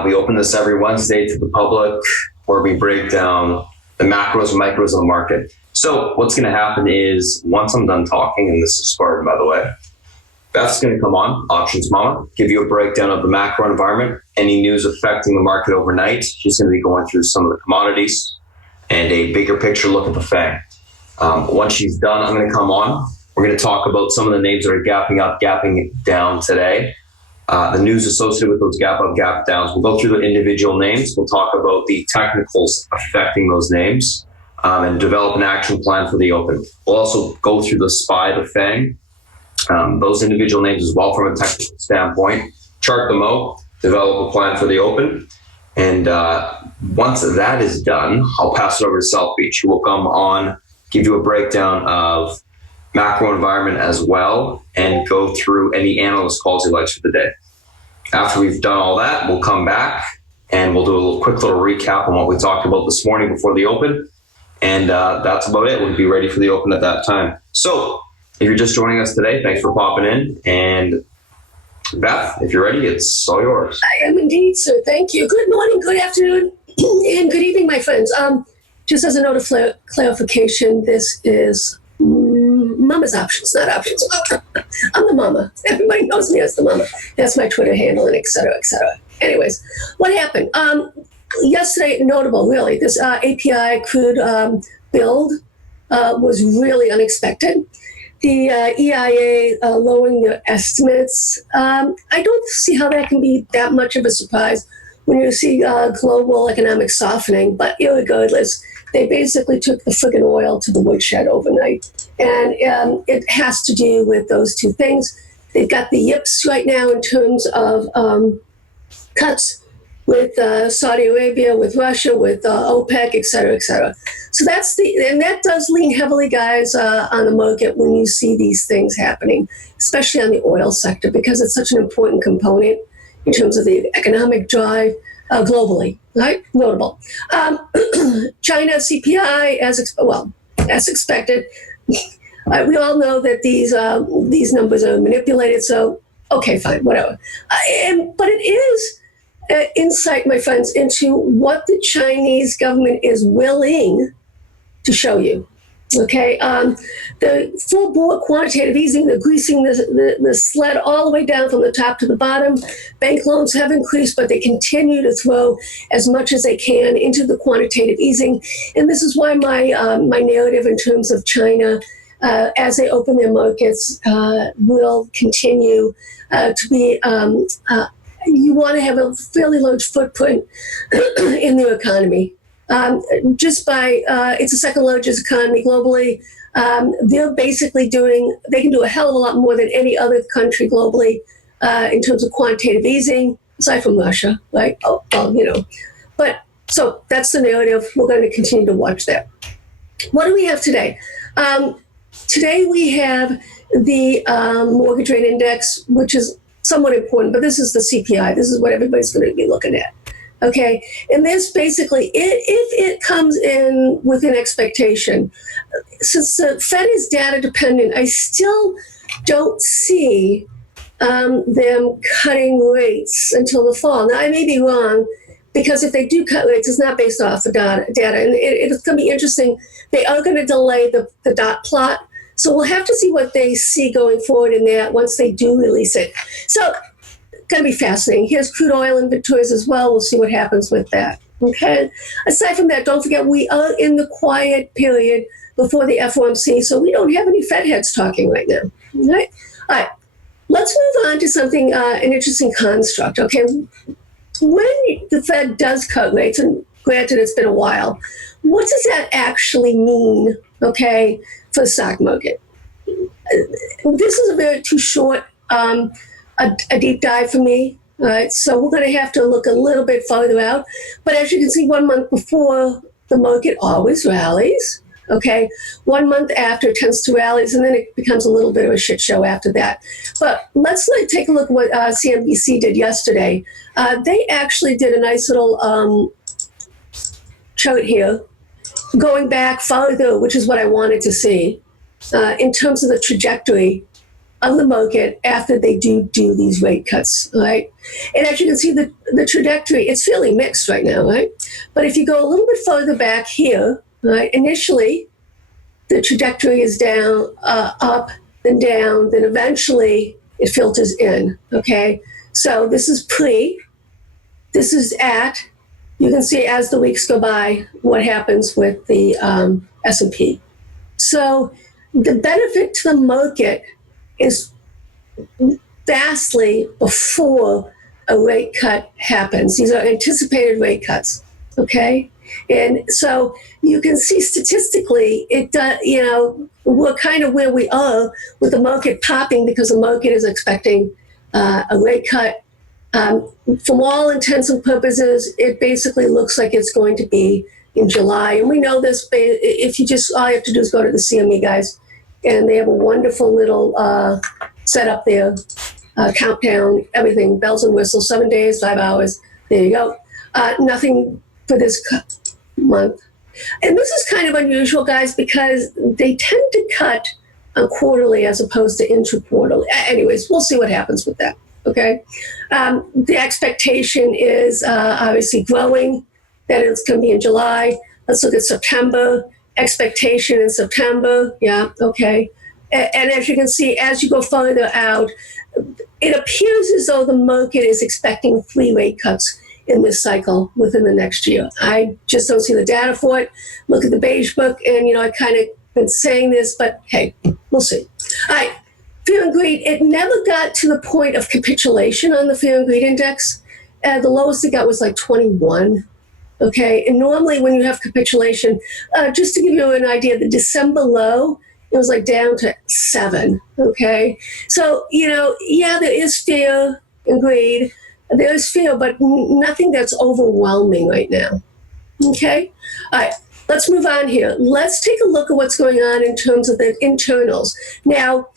We open this every Wednesday to the public where we break down the macros and micros of the market. So what's going to happen is once I'm done talking, and this is Spartan, by the way, Beth's going to come on, Options Mama, give you a breakdown of the macro environment, any news affecting the market overnight. She's going to be going through some of the commodities and a bigger picture look at the FANG. Once she's done, I'm going to come on. We're going to talk about some of the names that are gapping up, gapping down today. The news associated with those gap up, gap downs. We'll go through the individual names. We'll talk about the technicals affecting those names and develop an action plan for the open. We'll also go through the SPY, the FANG, those individual names as well from a technical standpoint, chart them out, develop a plan for the open. And once that is done, I'll pass it over to South Beach, who will come on, give you a breakdown of macro environment as well, and go through any analyst calls he likes for the day. After we've done all that, we'll come back and we'll do a quick little recap on what we talked about this morning before the open. And that's about it. We'll be ready for the open at that time. So if you're just joining us today, thanks for popping in. And Beth, if you're ready, it's all yours. I am indeed, sir. Thank you. Good morning, good afternoon, and good evening, my friends. Just as a note of clarification, this is Mama's Options, not Options. I'm the mama. Everybody knows me as the mama. That's my Twitter handle, and et cetera, et cetera. Anyways, what happened? Yesterday, notable, really, this API crude build was really unexpected. The EIA lowering their estimates. I don't see how that can be that much of a surprise when you see global economic softening, but irregardless, they basically took the friggin' oil to the woodshed overnight. And it has to do with those two things. They've got the yips right now in terms of cuts with Saudi Arabia, with Russia, with OPEC, et cetera, et cetera. So and that does lean heavily, guys, on the market when you see these things happening, especially on the oil sector, because it's such an important component in terms of the economic drive globally, right? Notable. China CPI, as expected. We all know that these numbers are manipulated, so okay, fine, whatever. But it is insight, my friends, into what the Chinese government is willing to show you. Okay, the full bore quantitative easing, the greasing the sled all the way down from the top to the bottom. Bank loans have increased, but they continue to throw as much as they can into the quantitative easing. And this is why my narrative in terms of China, as they open their markets, will continue to be. You want to have a fairly large footprint in their economy. Just by, it's the second largest economy globally. They're basically they can do a hell of a lot more than any other country globally in terms of quantitative easing, aside from Russia, right? But so that's the narrative. We're going to continue to watch that. What do we have today? Today we have the mortgage rate index, which is somewhat important, but this is the CPI. This is what everybody's going to be looking at. Okay, and this basically, if it comes in within expectation, since the Fed is data dependent, I still don't see them cutting rates until the fall. Now, I may be wrong, because if they do cut rates, it's not based off the data. And it's going to be interesting. They are going to delay the dot plot. So we'll have to see what they see going forward in that once they do release it. So going to be fascinating. Here's crude oil inventories as well. We'll see what happens with that. Okay. Aside from that, don't forget we are in the quiet period before the FOMC, so we don't have any Fed heads talking right now. All right. Let's move on to something, an interesting construct. Okay. When the Fed does cut rates, and granted it's been a while, what does that actually mean? Okay, for the stock market. This is a very too short. A deep dive for me. All right, so we're going to have to look a little bit farther out. But as you can see, 1 month before, the market always rallies. Okay, 1 month after it tends to rally, and then it becomes a little bit of a shit show after that. But let's take a look at what CNBC did yesterday. They actually did a nice little chart here, going back farther, which is what I wanted to see, in terms of the trajectory of the market after they do these rate cuts, right? And as you can see, the trajectory, it's fairly mixed right now, right? But if you go a little bit further back here, right, initially, the trajectory is down, up, then down, then eventually it filters in, okay? So this is this is at, you can see as the weeks go by what happens with the S&P. So the benefit to the market is vastly before a rate cut happens. These are anticipated rate cuts, okay? And so you can see statistically, we're kind of where we are with the market popping because the market is expecting a rate cut. From all intents and purposes, it basically looks like it's going to be in July. And we know this, if you just, all you have to do is go to the CME, guys, and they have a wonderful little setup there, countdown, everything, bells and whistles, 7 days, 5 hours, there you go. Nothing for this month. And this is kind of unusual, guys, because they tend to cut quarterly as opposed to intra-quarterly. Anyways, we'll see what happens with that, okay? The expectation is obviously growing, that it's going to be in July. Let's look at September. Expectation in September, yeah, okay. And as you can see, as you go further out, it appears as though the market is expecting 3 rate cuts in this cycle within the next year. I just don't see the data for it. Look at the beige book, and I kind of been saying this, but hey, we'll see. All right, fear and greed. It never got to the point of capitulation on the fear and greed index. The lowest it got was like 21. Okay, and normally when you have capitulation, just to give you an idea, the December low, it was like down to 7. Okay, so yeah, there is fear and greed. There's fear, but nothing that's overwhelming right now. Okay? All right, let's move on here. Let's take a look at what's going on in terms of the internals. Now,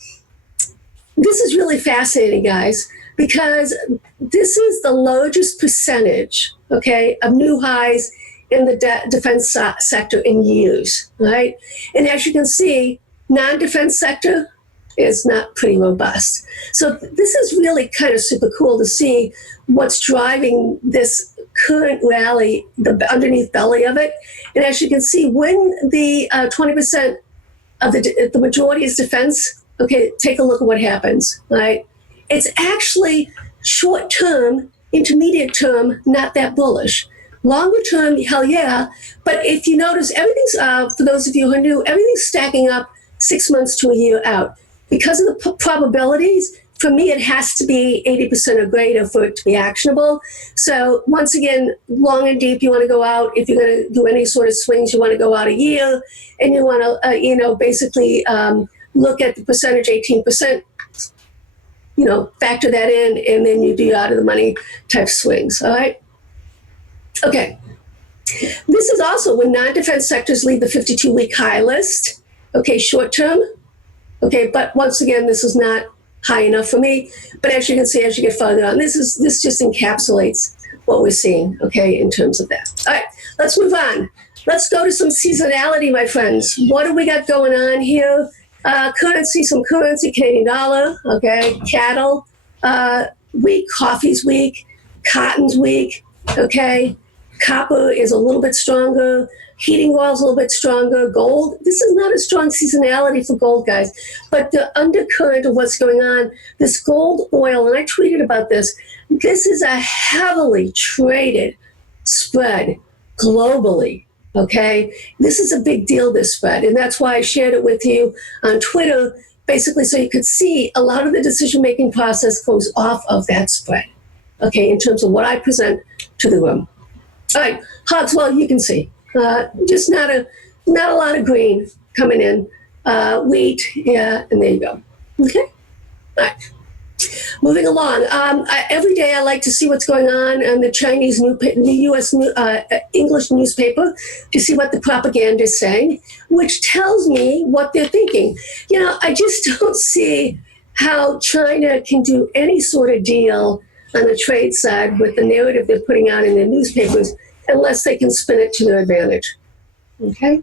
this is really fascinating, guys, because this is the largest percentage, okay, of new highs in the defense sector in years, right? And as you can see, non-defense sector is not pretty robust. So this is really kind of super cool to see what's driving this current rally, the underneath belly of it. And as you can see, when the 20% of the majority is defense, okay, take a look at what happens, right? It's actually short term, intermediate term, not that bullish. Longer term, hell yeah. But if you notice, everything's, for those of you who are new, everything's stacking up 6 months to a year out. Because of the probabilities, for me, it has to be 80% or greater for it to be actionable. So once again, long and deep, you want to go out. If you're going to do any sort of swings, you want to go out a year, and you want to, basically look at the percentage, 18%, factor that in, and then you do out of the money type swings, all right? Okay. This is also when non-defense sectors leave the 52-week high list, okay, short term. Okay, but once again, this is not high enough for me. But as you can see, as you get farther on, this just encapsulates what we're seeing, okay, in terms of that. All right, let's move on. Let's go to some seasonality, my friends. What do we got going on here? Some currency, Canadian dollar, okay, cattle weak, coffee's weak, cotton's weak, okay, copper is a little bit stronger, heating oil's a little bit stronger, gold, this is not a strong seasonality for gold, guys, but the undercurrent of what's going on, this gold oil, and I tweeted about this is a heavily traded spread globally. Okay, this is a big deal, this spread, and that's why I shared it with you on Twitter, basically so you could see a lot of the decision-making process goes off of that spread, okay, in terms of what I present to the room. All right, hogs, well, you can see, just not a lot of green coming in, wheat, yeah, and there you go, okay, all right. Moving along, every day I like to see what's going on in the Chinese, the U.S. English newspaper to see what the propaganda is saying, which tells me what they're thinking. I just don't see how China can do any sort of deal on the trade side with the narrative they're putting out in their newspapers unless they can spin it to their advantage. Okay?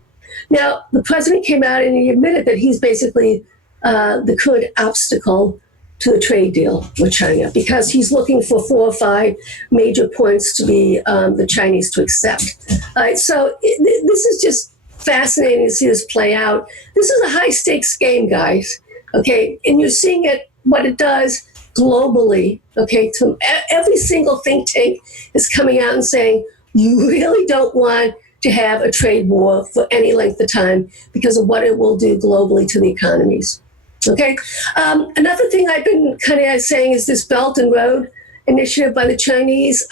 Now, the president came out and he admitted that he's basically the current obstacle to the trade deal with China, because he's looking for 4 or 5 major points to be the Chinese to accept. All right, so this is just fascinating to see this play out. This is a high stakes game, guys. Okay, and you're seeing it, what it does globally. Okay, to every single think tank is coming out and saying, you really don't want to have a trade war for any length of time because of what it will do globally to the economies. Okay. Another thing I've been kind of saying is this Belt and Road initiative by the Chinese.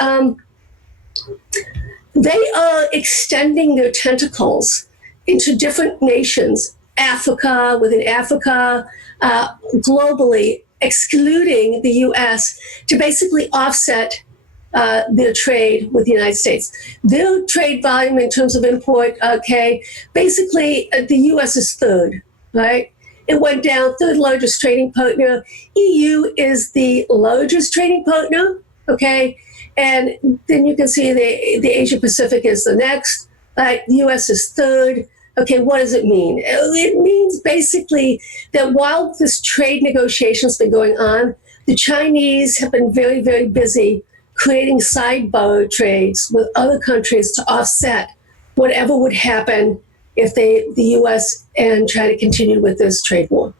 They are extending their tentacles into different nations, Africa, within Africa, globally, excluding the U.S. to basically offset their trade with the United States. Their trade volume in terms of import, okay, basically the U.S. is third, right? It went down, third largest trading partner. EU is the largest trading partner, okay? And then you can see the Asia Pacific is the next. The US is third. Okay, what does it mean? It means basically that while this trade negotiation has been going on, the Chinese have been very, very busy creating sidebar trades with other countries to offset whatever would happen if the U.S. and China continued with this trade war.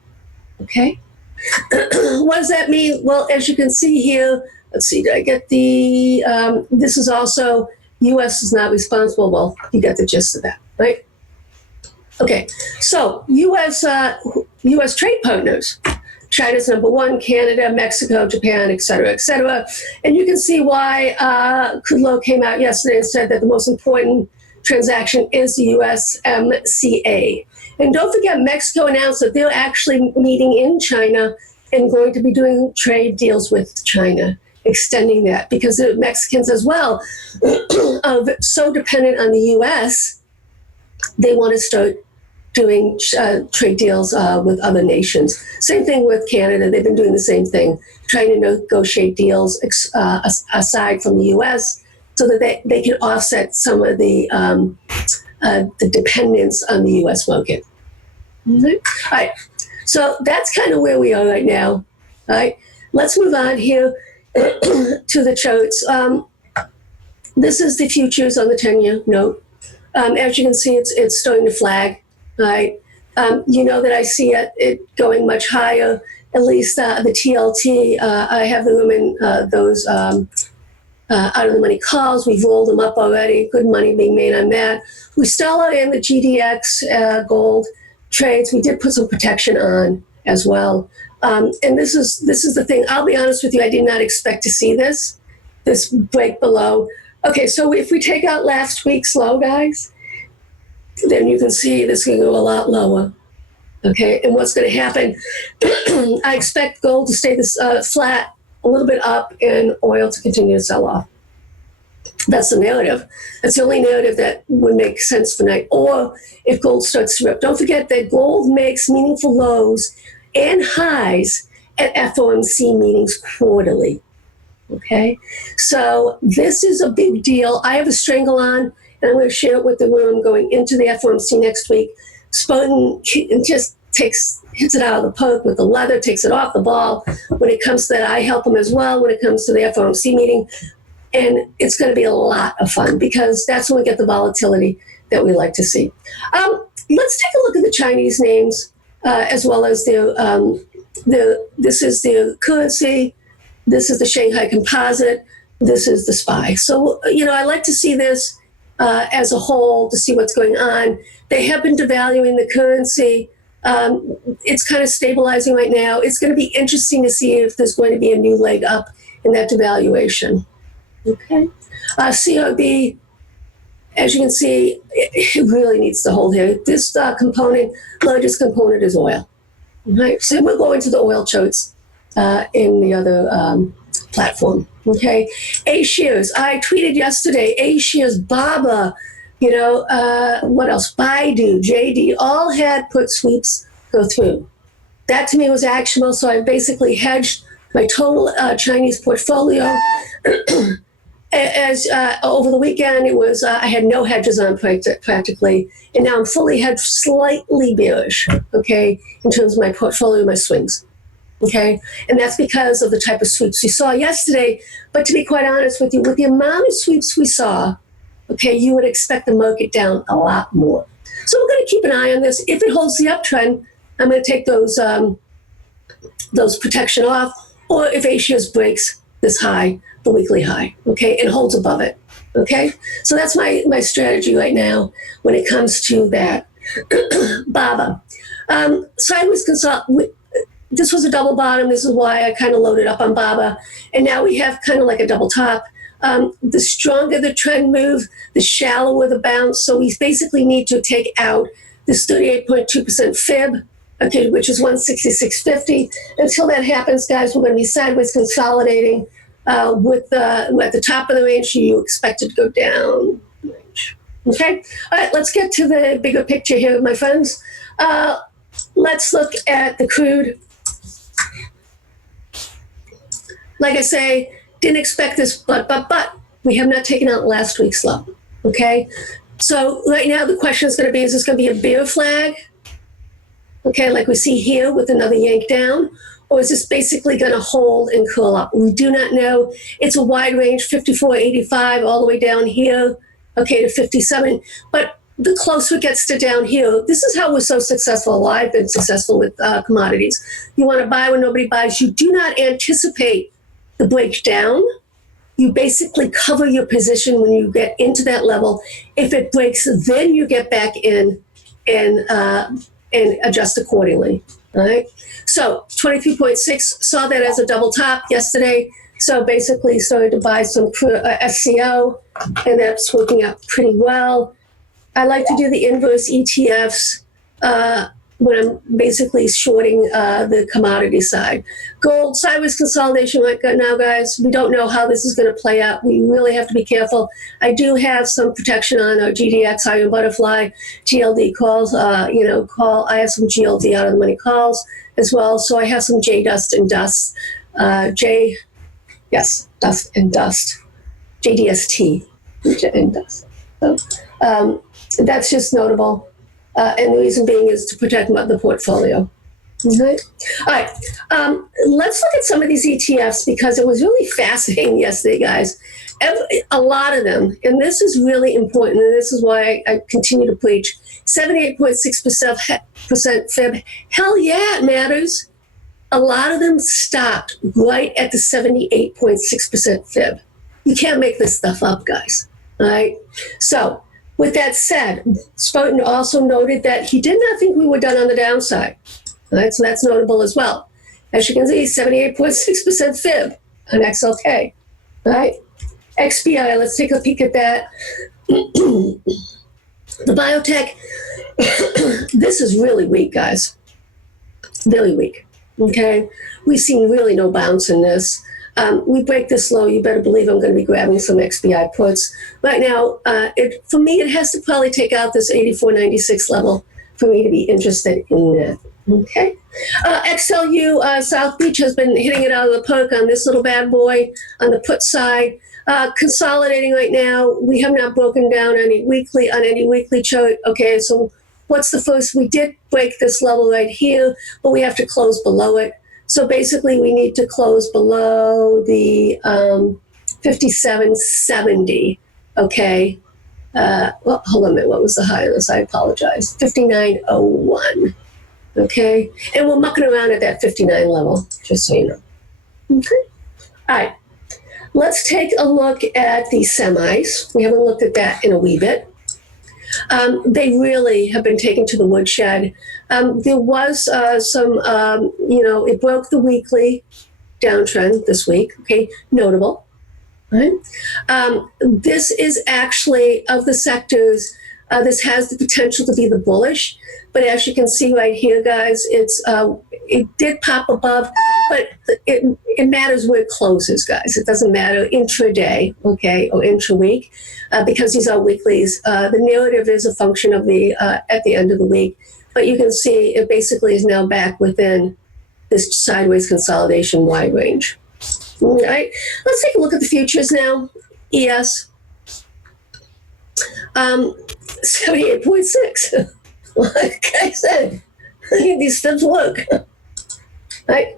Okay? What does that mean? Well, as you can see here, let's see, did I get the, this is also, U.S. is not responsible. Well, you get the gist of that, right? Okay, so U.S. trade partners. China's number 1, Canada, Mexico, Japan, et cetera, et cetera. And you can see why Kudlow came out yesterday and said that the most important transaction is the USMCA. And don't forget, Mexico announced that they're actually meeting in China and going to be doing trade deals with China, extending that, because the Mexicans as well are so dependent on the US, they want to start doing trade deals with other nations. Same thing with Canada. They've been doing the same thing, trying to negotiate deals aside from the US, so that they can offset some of the dependence on the U.S. market. Mm-hmm. All right, so that's kind of where we are right now. All right, let's move on here to the charts. This is the futures on the 10-year note. As you can see, it's starting to flag. All right, you know that I see it going much higher. At least the TLT. I have the room in those. Out of the money calls, we've rolled them up already. Good money being made on that. We still are in the GDX gold trades. We did put some protection on as well. And this is the thing. I'll be honest with you. I did not expect to see this break below. Okay, so if we take out last week's low, guys, then you can see this can go a lot lower. Okay, and what's going to happen? I expect gold to stay this flat, a little bit up, and oil to continue to sell off. That's the narrative. That's the only narrative that would make sense for tonight. Or if gold starts to rip. Don't forget that gold makes meaningful lows and highs at FOMC meetings quarterly. Okay? So this is a big deal. I have a strangle on, and I'm going to share it with the room going into the FOMC next week. Spartan just hits it out of the park with the leather, takes it off the ball. When it comes to that, I help him as well when it comes to the FOMC meeting. And it's going to be a lot of fun because that's when we get the volatility that we like to see. Let's take a look at the Chinese names as well as this is their currency. This is the Shanghai Composite. This is the SPY. So, I like to see this as a whole to see what's going on. They have been devaluing the currency. It's kind of stabilizing right now. It's going to be interesting to see if there's going to be a new leg up in that devaluation. Okay. CRB, as you can see, it really needs to hold here. This largest component is oil. Right. So we'll go into the oil charts in the other platform. Okay. A-shares. I tweeted yesterday, A-shares, BABA, what else? Baidu, JD, all had put sweeps go through. That to me was actionable, so I basically hedged my total Chinese portfolio. as over the weekend, it was I had no hedges on practically, and now I'm fully hedged, slightly bearish, okay, in terms of my portfolio, my swings, okay, and that's because of the type of sweeps we saw yesterday. But to be quite honest with you, with the amount of sweeps we saw, okay, you would expect the market down a lot more. So we're going to keep an eye on this. If it holds the uptrend, I'm going to take those protection off, or if A-shares breaks this high, the weekly high, okay, and holds above it, okay? So that's my strategy right now when it comes to that. BABA. Sideways consult. This was a double bottom. This is why I kind of loaded up on BABA. And now we have kind of like a double top. The stronger the trend move, the shallower the bounce. So we basically need to take out this 38.2% fib, okay, which is 166.50. Until that happens, guys, we're going to be sideways consolidating with at the top of the range. You expect it to go down range. Okay? All right, let's get to the bigger picture here, my friends. Let's look at the crude. Like I say, didn't expect this, but we have not taken out last week's low. Okay? So right now the question is going to be, is this going to be a bear flag? Okay, like we see here with another yank down, or is this basically going to hold and curl up? We do not know. It's a wide range, 54.85 all the way down here, okay, to 57. But the closer it gets to down here, this is how we're so successful. Well, I've been successful with commodities. You want to buy when nobody buys. You do not anticipate the breakdown. You basically cover your position when you get into that level. If it breaks, then you get back in and adjust accordingly. All right. So 23.6, saw that as a double top yesterday. So basically started to buy some SCO, and that's working out pretty well. I like to do the inverse ETFs when I'm basically shorting the commodity side. Gold, sideways consolidation right now, guys. We don't know how this is going to play out. We really have to be careful. I do have some protection on our GDX, Iron Butterfly, GLD calls, call. I have some GLD out of the money calls as well. So I have some Dust and Dust, Dust and Dust, JDST and Dust. So that's just notable. And the reason being is to protect the portfolio. Okay. All right. Let's look at some of these ETFs because it was really fascinating yesterday, guys. A lot of them, and this is really important, and this is why I continue to preach, 78.6% fib. Hell yeah, it matters. A lot of them stopped right at the 78.6% fib. You can't make this stuff up, guys. All right. So, with that said, Spartan also noted that he did not think we were done on the downside. All right, so that's notable as well. As you can see, 78.6% fib on XLK. All right, XPI, let's take a peek at that. The biotech, this is really weak, guys. Really weak. Okay, we've seen really no bounce in this. We break this low, you better believe I'm going to be grabbing some XBI puts. Right now, for me, it has to probably take out this 84.96 level for me to be interested in that. Okay. XLU, South Beach has been hitting it out of the park on this little bad boy on the put side. Consolidating right now. We have not broken down on any weekly chart. Okay, so what's the first? We did break this level right here, but we have to close below it. So basically, we need to close below the 57.70, okay? Well, hold on a minute. What was the high of this? I apologize. 59.01, okay? And we're mucking around at that 59 level, just so you know. Okay? All right. Let's take a look at the semis. We haven't looked at that in a wee bit. They really have been taken to the woodshed. There was it broke the weekly downtrend this week, okay, notable, right? This is actually, of the sectors, this has the potential to be the bullish, but as you can see right here, guys, it did pop above, but it matters where it closes, guys. It doesn't matter intraday, okay, or intra-week, because these are weeklies. The narrative is a function of the at the end of the week, but you can see it basically is now back within this sideways consolidation wide range. All right, let's take a look at the futures now. ES 78.6. Like I said, these steps work. Right?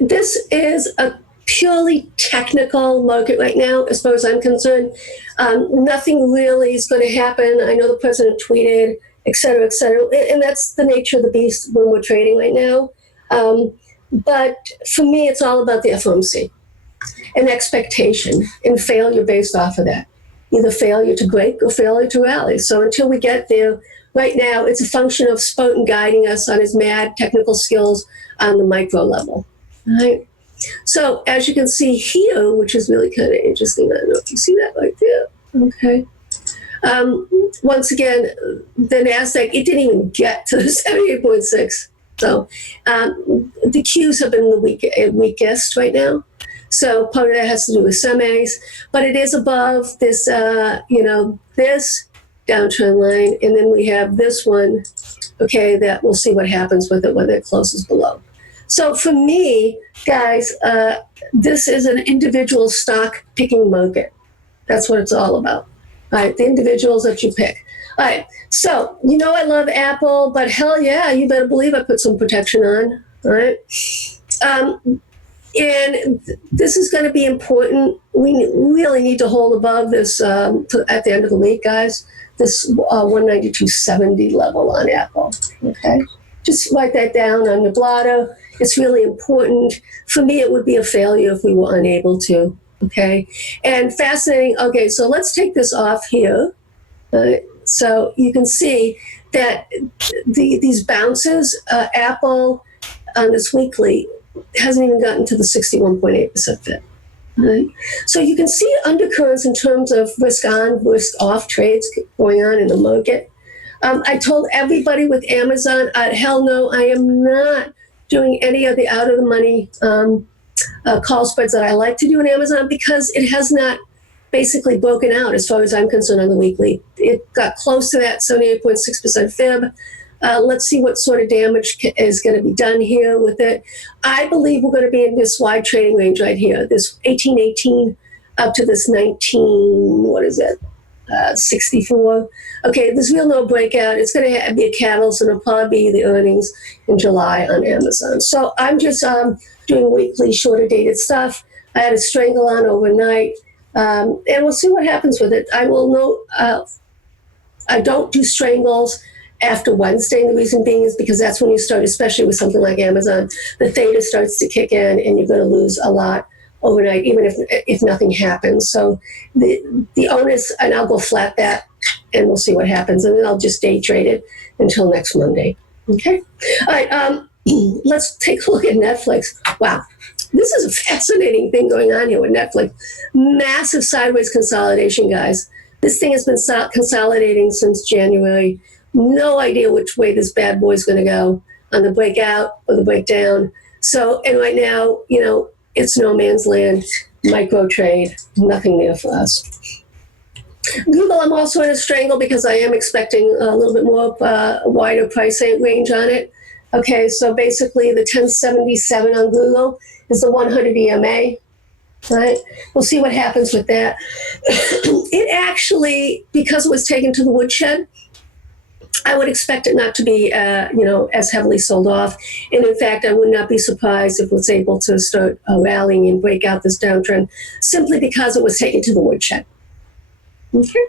This is a purely technical market right now, as far as I'm concerned. Nothing really is going to happen. I know the president tweeted, et cetera, and that's the nature of the beast when we're trading right now. But for me, it's all about the FOMC and expectation and failure based off of that. Either failure to break or failure to rally. So until we get there, right now, it's a function of Spartan guiding us on his mad technical skills on the micro level. Right? So as you can see here, which is really kind of interesting, I don't know if you see that right there. Okay. Once again, the NASDAQ, it didn't even get to the 78.6. So the Qs have been the weakest right now. So part of that has to do with semis, but it is above this, this downtrend line. And then we have this one, okay, that we'll see what happens with it, whether it closes below. So for me, guys, this is an individual stock picking market. That's what it's all about. All right, the individuals that you pick. All right, so I love Apple, but hell yeah, you better believe I put some protection on. All right. And this is going to be important. We really need to hold above this at the end of the week, guys, this 192.70 level on Apple, okay? Just write that down on your blotter. It's really important. For me, it would be a failure if we were unable to, okay? And fascinating, okay, so let's take this off here. So you can see that these bounces, Apple on this weekly, hasn't even gotten to the 61.8% fit. Right? So you can see undercurrents in terms of risk on, risk off trades going on in the market. I told everybody with Amazon, hell no, I am not doing any of the out of the money call spreads that I like to do in Amazon because it has not basically broken out as far as I'm concerned on the weekly. It got close to that 78.6% fib. Let's see what sort of damage is going to be done here with it. I believe we're going to be in this wide trading range right here, this 1818 up to this 64. Okay, there's real no breakout. It's going to be a catalyst, and it'll probably be the earnings in July on Amazon. So I'm just doing weekly shorter dated stuff. I had a strangle on overnight, and we'll see what happens with it. I will know. I don't do strangles after Wednesday, and the reason being is because that's when you start, especially with something like Amazon, the theta starts to kick in and you're going to lose a lot overnight, even if nothing happens. So the onus, and I'll go flat that and we'll see what happens. And then I'll just day trade it until next Monday. Okay. All right. Let's take a look at Netflix. Wow. This is a fascinating thing going on here with Netflix. Massive sideways consolidation, guys. This thing has been consolidating since January. No idea which way this bad boy is going to go on the breakout or the breakdown. So, and right now, it's no man's land, micro trade, nothing there for us. Google, I'm also in a strangle because I am expecting a little bit more wider price range on it. Okay, so basically the 1077 on Google is the 100 EMA. Right? We'll see what happens with that. It actually, because it was taken to the woodshed, I would expect it not to be, as heavily sold off. And in fact, I would not be surprised if it was able to start rallying and break out this downtrend simply because it was taken to the woodshed. Okay.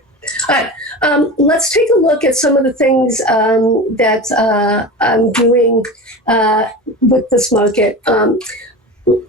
All right. Let's take a look at some of the things that I'm doing with this market.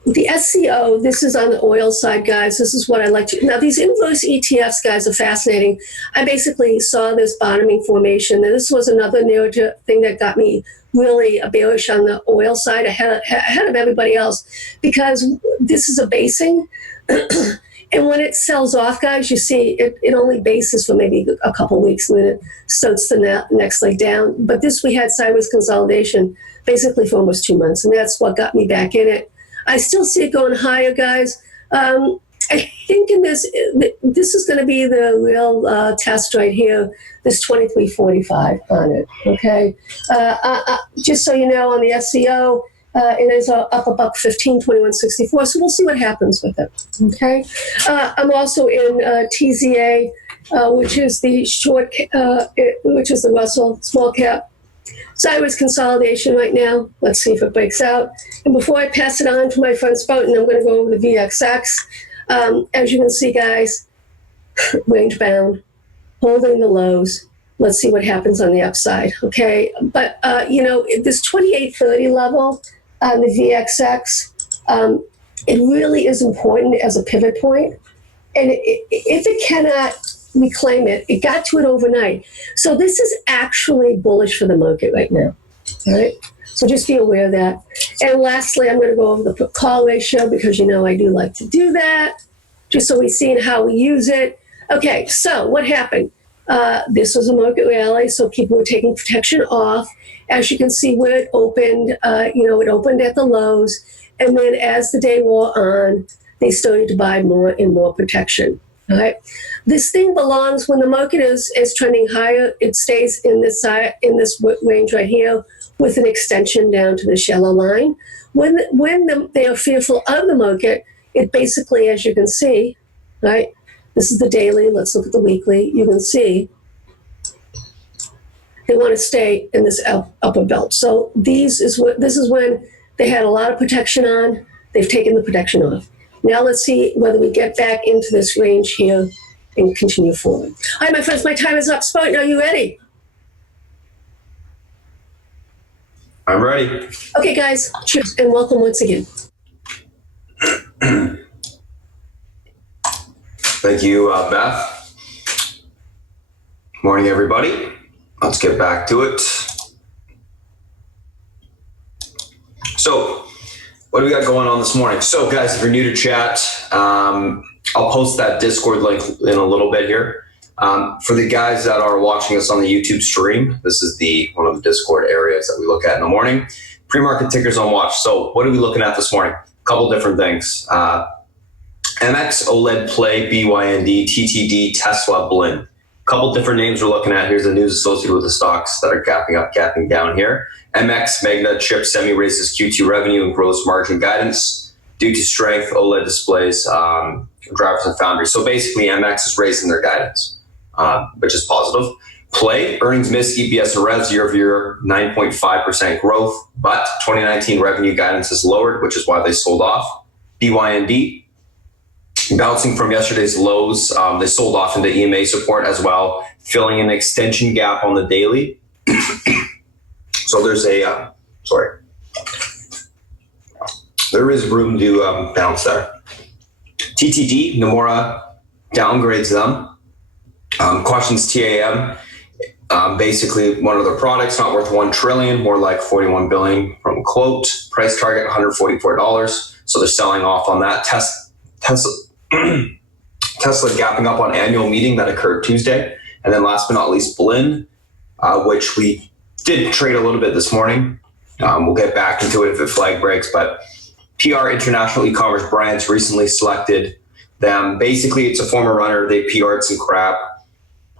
The SCO, this is on the oil side, guys. This is what I like to. Now, these inverse ETFs, guys, are fascinating. I basically saw this bottoming formation, and this was another narrative thing that got me really bearish on the oil side ahead of everybody else, because this is a basing. And when it sells off, guys, you see it only bases for maybe a couple of weeks, and then it starts the next leg down. But this, we had sideways consolidation basically for almost 2 months, and that's what got me back in it. I still see it going higher, guys. I think in this is going to be the real test right here, this 23.45 on it, okay? Just so you know, on the SCO, It is up $1.15, 21.64. So we'll see what happens with it. Okay. I'm also in TZA, which is the which is the Russell small cap. Sideways consolidation right now. Let's see if it breaks out. And before I pass it on to my friend Spartan, I'm going to go over the VXX. As you can see, guys, range bound, holding the lows. Let's see what happens on the upside, okay? But, this 2830 level on the VXX, it really is important as a pivot point. And if it cannot reclaim it, it got to it overnight. So this is actually bullish for the market right now, all right? So just be aware of that. And lastly, I'm going to go over the put call ratio because I do like to do that, just so we see how we use it. Okay, so what happened? This was a market rally, so people were taking protection off. As you can see where it opened, it opened at the lows. And then as the day wore on, they started to buy more and more protection. All right. This thing belongs when the market is trending higher, it stays in this range right here with an extension down to the yellow line. When they are fearful of the market, it basically, as you can see, right? This is the daily. Let's look at the weekly. You can see they want to stay in this upper belt. So this is when they had a lot of protection on. They've taken the protection off. Now let's see whether we get back into this range here and continue forward. All right, my friends, my time is up. Spartan, are you ready? I'm ready. Okay, guys, cheers and welcome once again. Thank you, Beth. Morning, everybody. Let's get back to it. So, what do we got going on this morning? So, guys, if you're new to chat, I'll post that Discord link in a little bit here. For the guys that are watching us on the YouTube stream, this is one of the Discord areas that we look at in the morning. Pre-market tickers on watch. So, what are we looking at this morning? A couple different things. MX, OLED Play, BYND, TTD, Tesla, Blinn. Couple different names we're looking at. Here's the news associated with the stocks that are gapping up, gapping down here. MX, Magna Chip Semi raises Q2 revenue and gross margin guidance due to strength, OLED displays, drivers and foundries. So basically, MX is raising their guidance, which is positive. Play, earnings miss, EPS and revs year-over-year, 9.5% growth, but 2019 revenue guidance is lowered, which is why they sold off. BYND, bouncing from yesterday's lows, they sold off into EMA support as well, filling an extension gap on the daily. So there's there is room to bounce there. TTD, Nomura downgrades them, cautions TAM. Basically, one of their products not worth $1 trillion, more like $41 billion from quote. Price target $144. So they're selling off on that. Tesla gapping up on annual meeting that occurred Tuesday. And then last but not least, Blinn, which we did trade a little bit this morning. We'll get back into it if the flag breaks, but PR International E-commerce brands recently selected them. Basically, it's a former runner. They PR'd some crap.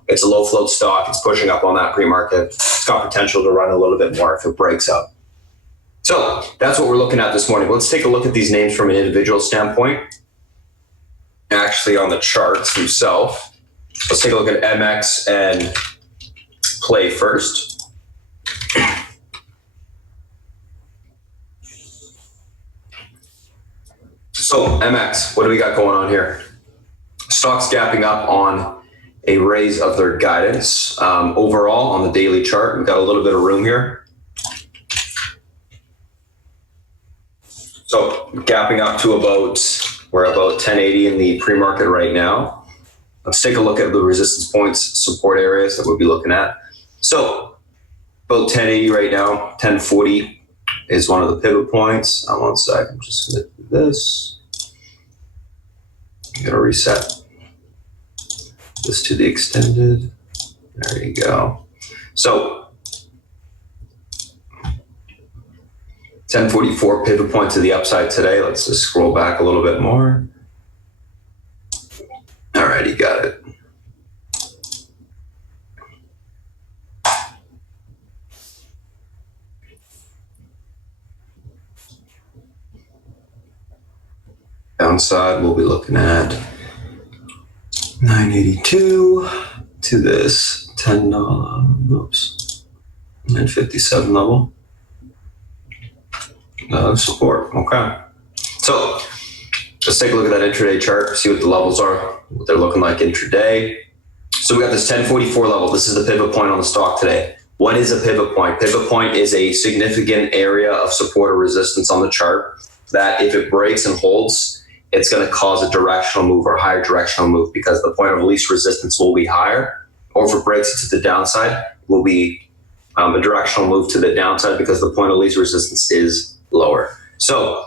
It's a low float stock. It's pushing up on that pre-market. It's got potential to run a little bit more if it breaks up. So that's what we're looking at this morning. Let's take a look at these names from an individual standpoint. Actually, on the charts themselves, let's take a look at MX and Play first. So MX, what do we got going on here? Stocks gapping up on a raise of their guidance. Overall, on the daily chart, we've got a little bit of room here. So gapping up to we're about 1080 in the pre-market right now. Let's take a look at the resistance points, support areas that we'll be looking at. So about 1080 right now, 1040 is one of the pivot points. One sec, I'm just gonna do this. I'm gonna reset this to the extended. There you go. So 1044 pivot point to the upside today. Let's just scroll back a little bit more. All right, you got it. downside, we'll be looking at 982 to this $957 level of support. Okay. So let's take a look at that intraday chart, see what the levels are, what they're looking like intraday. So we got this 1044 level. This is the pivot point on the stock today. What is a pivot point? Pivot point is a significant area of support or resistance on the chart that if it breaks and holds, it's going to cause a directional move or higher directional move because the point of least resistance will be higher, or if it breaks it to the downside, will be a directional move to the downside because the point of least resistance is lower. So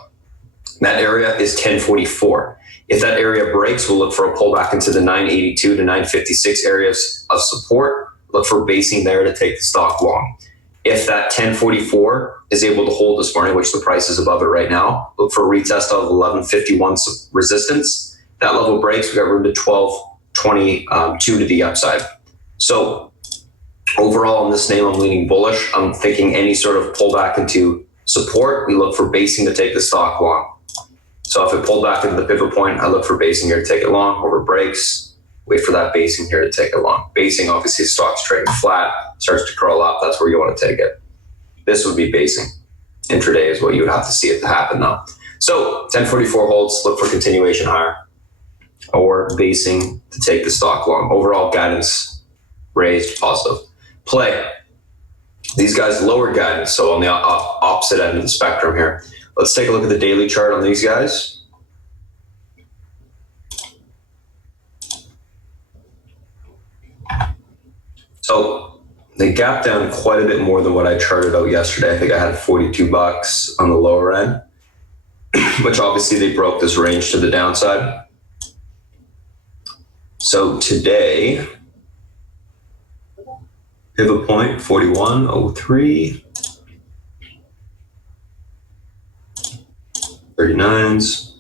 that area is 1044. If that area breaks, we'll look for a pullback into the 982 to 956 areas of support. Look for basing there to take the stock long. If that 1044 is able to hold this morning, which the price is above it right now, look for a retest of 1151 resistance. That level breaks, we got room to 1222 to the upside. So overall, in this name, I'm leaning bullish. I'm thinking any sort of pullback into support, we look for basing to take the stock long. So if it pulled back into the pivot point, I look for basing here to take it long. Over breaks, wait for that basing here to take it long. Basing, obviously, stock's trading flat, starts to curl up. That's where you want to take it. This would be basing. Intraday is what you would have to see it to happen, though. So 1044 holds, look for continuation higher or basing to take the stock long. Overall guidance raised, positive. Play. These guys lowered guidance, so on the opposite end of the spectrum here. Let's take a look at the daily chart on these guys. So they gapped down quite a bit more than what I charted out yesterday. I think I had $42 on the lower end, which obviously they broke this range to the downside. So today, pivot point 41.03, 39s,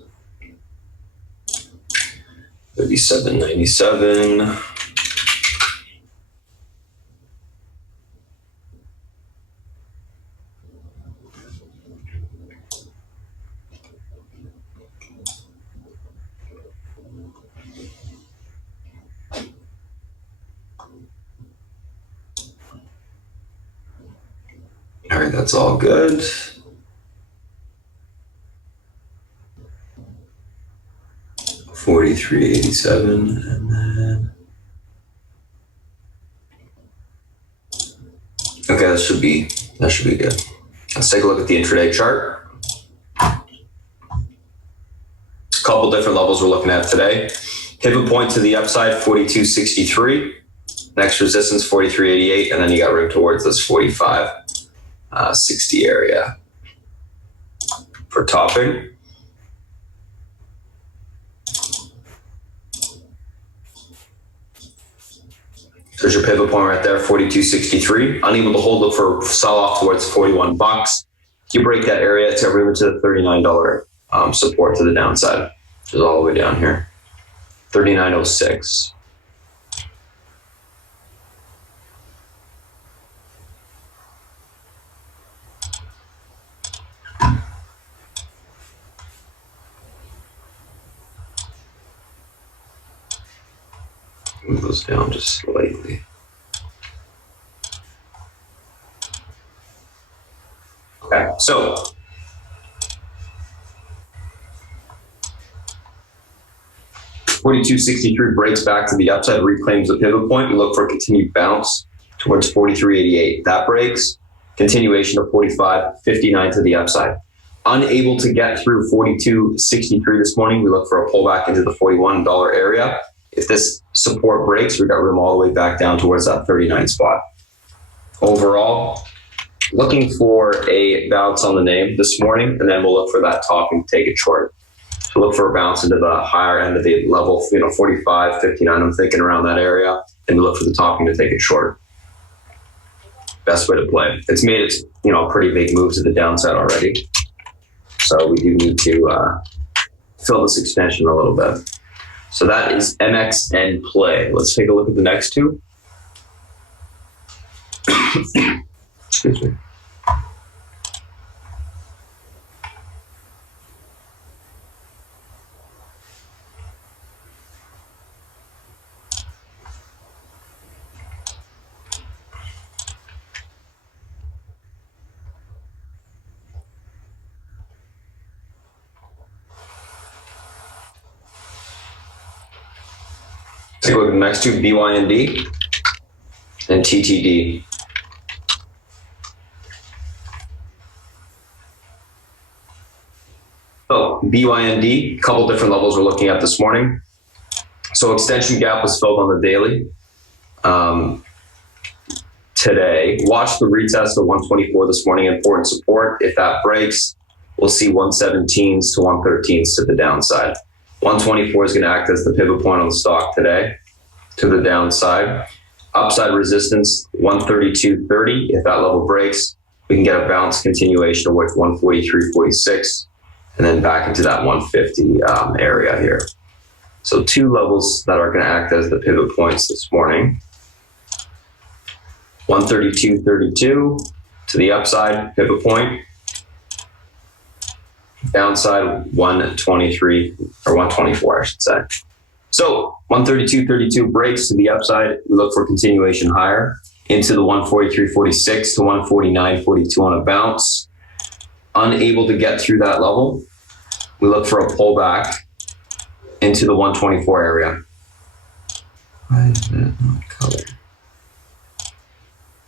37.97. All right, that's all good. $43.87, and then okay, that should be good. Let's take a look at the intraday chart. A couple different levels we're looking at today. Pivot point to the upside, 42.63. Next resistance, 43.88, and then you got room towards this 45.60 area for topping. There's your pivot point right there, 42.63. Unable to hold, look for sell off towards $41. You break that area, it's got room to the $39 support to the downside, which is all the way down here, 39.06. Move those down just slightly. Okay, so $42.63 breaks back to the upside, reclaims the pivot point. We look for a continued bounce towards $43.88. That breaks, continuation of $45.59 to the upside. Unable to get through $42.63 this morning, we look for a pullback into the $41 area. If this support breaks, we've got room all the way back down towards that 39 spot. Overall, looking for a bounce on the name this morning, and then we'll look for that top and take it short. So look for a bounce into the higher end of the level, 45, 59, I'm thinking around that area, and we look for the topping to take it short. Best way to play. It's made its, a pretty big move to the downside already. So we do need to fill this extension a little bit. So that is MXN play. Let's take a look at the next two. Excuse me. Take a look at the next two, BYND and TTD. So BYND, a couple different levels we're looking at this morning. So extension gap was filled on the daily today. Watch the retest of 124 this morning, important support. If that breaks, we'll see 117s to 113s to the downside. 124 is going to act as the pivot point on the stock today to the downside. Upside resistance, 132.30. If that level breaks, we can get a bounce continuation towards 143.46 and then back into that 150 area here. So two levels that are going to act as the pivot points this morning. 132.32 to the upside, pivot point. Downside 123 or 124, I should say. So 132.32 breaks to the upside. We look for continuation higher into the 143.46 to 149.42 on a bounce. Unable to get through that level, we look for a pullback into the 124 area. Why is that not color?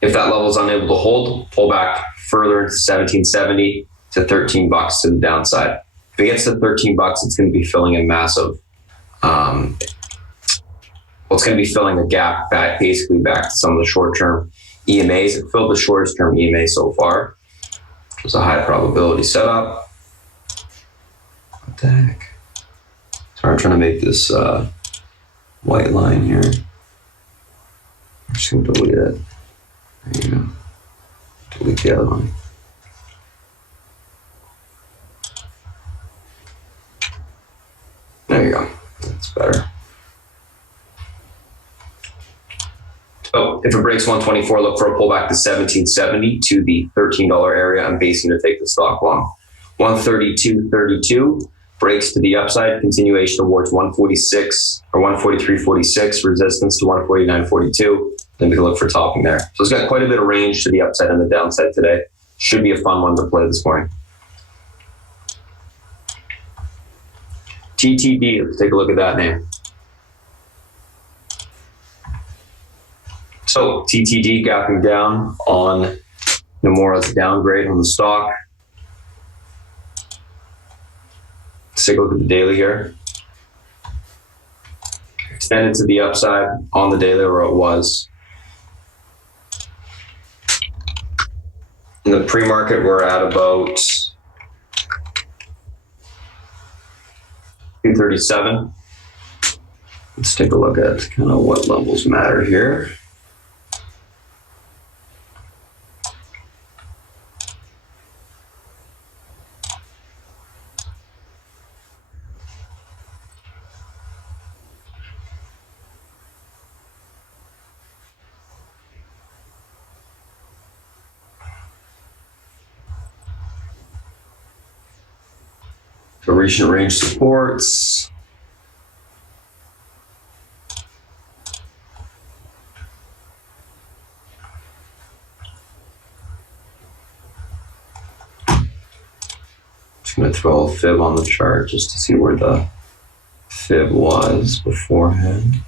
If that level is unable to hold, pull back further into 1770 to $13 to the downside. If it gets to $13, it's going to be filling a massive, it's going to be filling a gap back, basically back to some of the short-term EMAs. It filled the shortest-term EMA so far. It was a high probability setup. What the heck? Sorry, I'm trying to make this white line here. I'm just going to delete it. There you go. Delete the other one. There you go. That's better. So if it breaks 124, look for a pullback to 1770 to the $13 area. I'm basing to take the stock long. 132.32 breaks to the upside, continuation towards 146 or 143.46, resistance to 149.42. Then we can look for topping there. So it's got quite a bit of range to the upside and the downside today. Should be a fun one to play this morning. TTD, let's take a look at that name. So TTD gapping down on Nomura's downgrade on the stock. Let's take a look at the daily here. Extended to the upside on the daily where it was. In the pre-market, we're at about 237. Let's take a look at kind of what levels matter here. So recent range supports. Just going to throw a fib on the chart just to see where the fib was beforehand.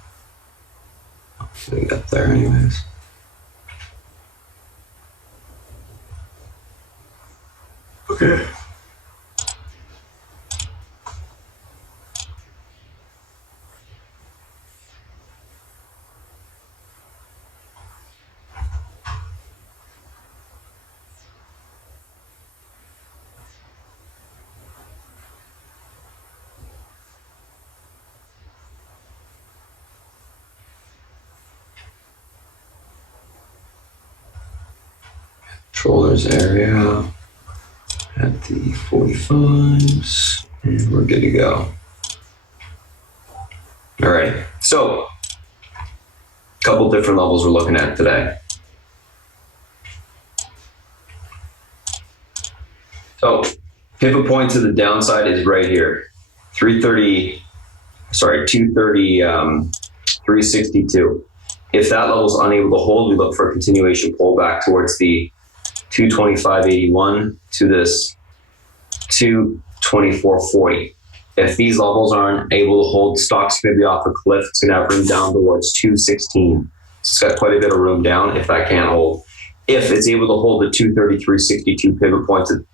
Didn't get there anyways. Okay. Controllers area at the 45s, and we're good to go. All right, so a couple different levels we're looking at today. So pivot point to the downside is right here, 362. If that level is unable to hold, we look for a continuation pullback towards the 225.81 to this 224.40. If If these levels aren't able to hold, stock's going to be off a cliff. It's going to have room down towards 216. So it's got quite a bit of room down if that can't hold. If it's able to hold the 233.62 pivot point to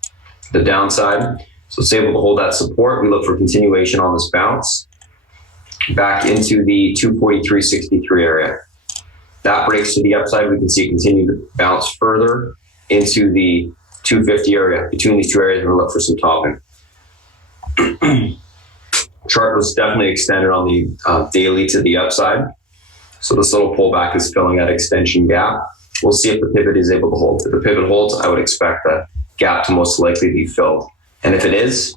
the downside, so it's able to hold that support, we look for continuation on this bounce back into the 243.63 area. That breaks to the upside, we can see it continue to bounce further into the 250 area. Between these two areas, we're going to look for some topping. Chart was definitely extended on the daily to the upside. So this little pullback is filling that extension gap. We'll see if the pivot is able to hold. If the pivot holds, I would expect that gap to most likely be filled. And if it is,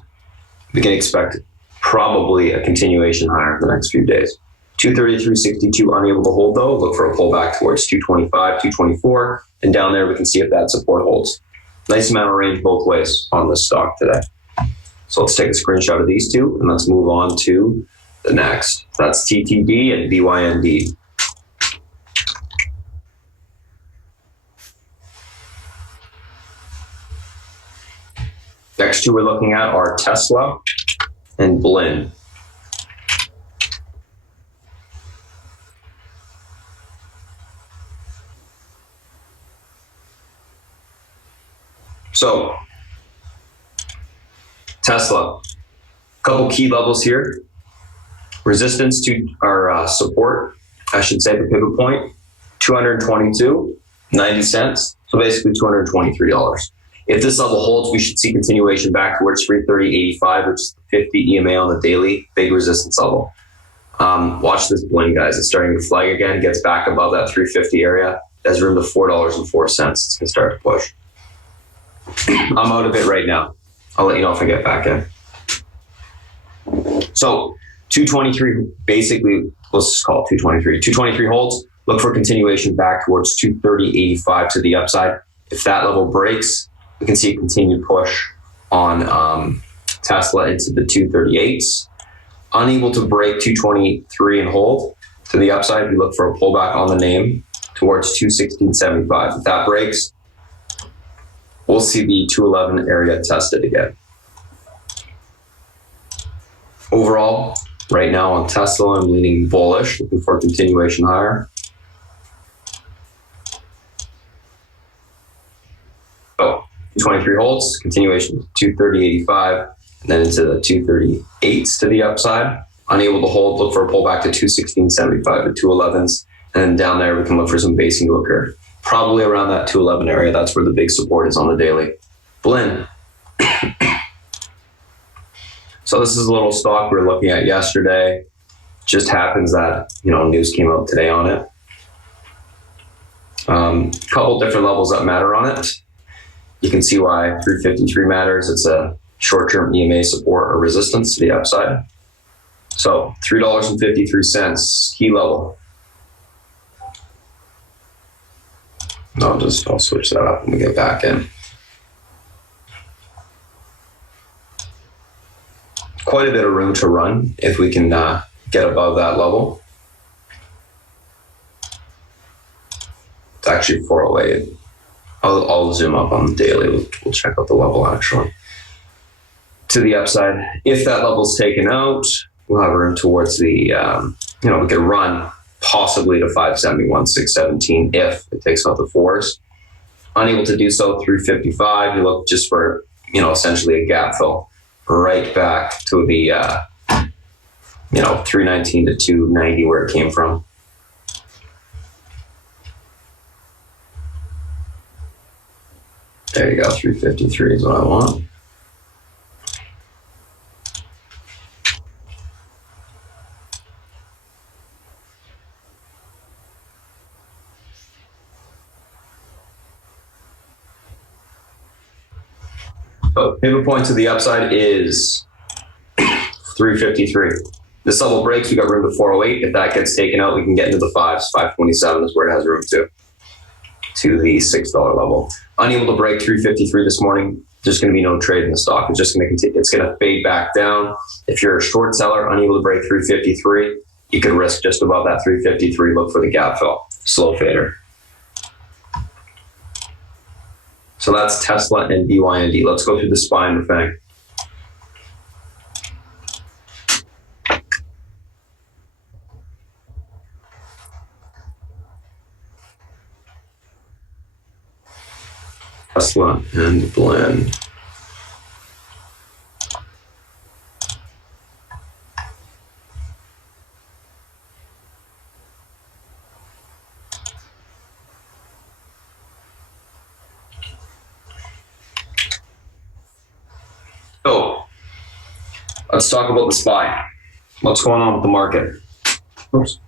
we can expect probably a continuation higher for the next few days. 233.62 unable to hold though. Look for a pullback towards 225, 224. And down there, we can see if that support holds. Nice amount of range both ways on this stock today. So let's take a screenshot of these two and let's move on to the next. That's TTD and BYND. Next two we're looking at are Tesla and Blinn. So, Tesla, a couple key levels here. Resistance to our support, I should say the pivot point, 222.90 cents. So basically $223. If this level holds, we should see continuation back towards 330.85, which is the 50 EMA on the daily, big resistance level. Watch this blend, guys. It's starting to flag again. It gets back above that 350 area. There's room to $4.04. It's going to start to push. I'm out of it right now. I'll let you know if I get back in. So 223, basically, let's just call it 223. 223 holds. Look for continuation back towards 230.85 to the upside. If that level breaks, we can see a continued push on Tesla into the 238s. Unable to break 223 and hold to the upside, we look for a pullback on the name towards 216.75. If that breaks, we'll see the 211 area tested again. Overall, right now on Tesla, I'm leaning bullish, looking for a continuation higher. So 23 holds, continuation 230.85, and then into the 238s to the upside. Unable to hold, look for a pullback to 216.75 to 211s, and then down there we can look for some basing to occur. Probably around that 211 area, that's where the big support is on the daily. Blinn. So this is a little stock we were looking at yesterday. Just happens that, news came out today on it. Couple different levels that matter on it. You can see why 353 matters. It's a short-term EMA support or resistance to the upside. So $3.53, key level. I'll switch that up when we get back in. Quite a bit of room to run if we can get above that level. It's actually 408. I'll zoom up on the daily. We'll check out the level actually. To the upside, if that level's taken out, we'll have room towards the, we could run possibly to 571, 617 if it takes out the fours. Unable to do so, 355. You look just for, essentially a gap fill right back to the, 319 to 290 where it came from. There you go, 353 is what I want. So pivot point to the upside is 353. This level breaks, we got room to 408. If that gets taken out, we can get into the fives. 527 is where it has room to the $6 level. Unable to break 353 this morning. There's going to be no trade in the stock. It's just going to continue. It's going to fade back down. If you're a short seller, unable to break 353, you could risk just above that 353. Look for the gap fill. Slow fader. So that's Tesla and BYND. Let's go through the SPY and the FANG. Tesla and blend. So let's talk about the SPY. What's going on with the market? Oops.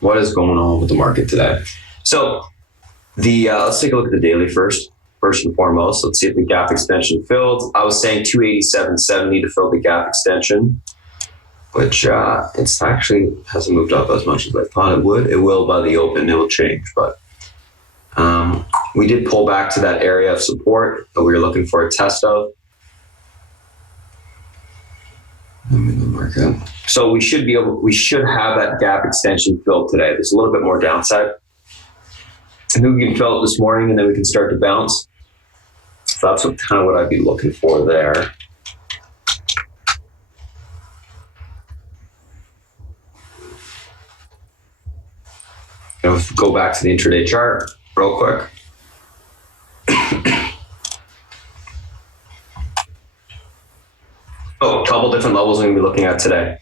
What is going on with the market today? So let's take a look at the daily first. First and foremost, let's see if the gap extension filled. I was saying 287.70 to fill the gap extension, which it's actually hasn't moved up as much as I thought it would. It will by the open, it will change, but we did pull back to that area of support that we were looking for a test of. So we should have that gap extension filled today. There's a little bit more downside. I think we can fill it this morning and then we can start to bounce. So that's kind of what I'd be looking for there. Let's go back to the intraday chart real quick. Oh, a couple different levels we're going to be looking at today.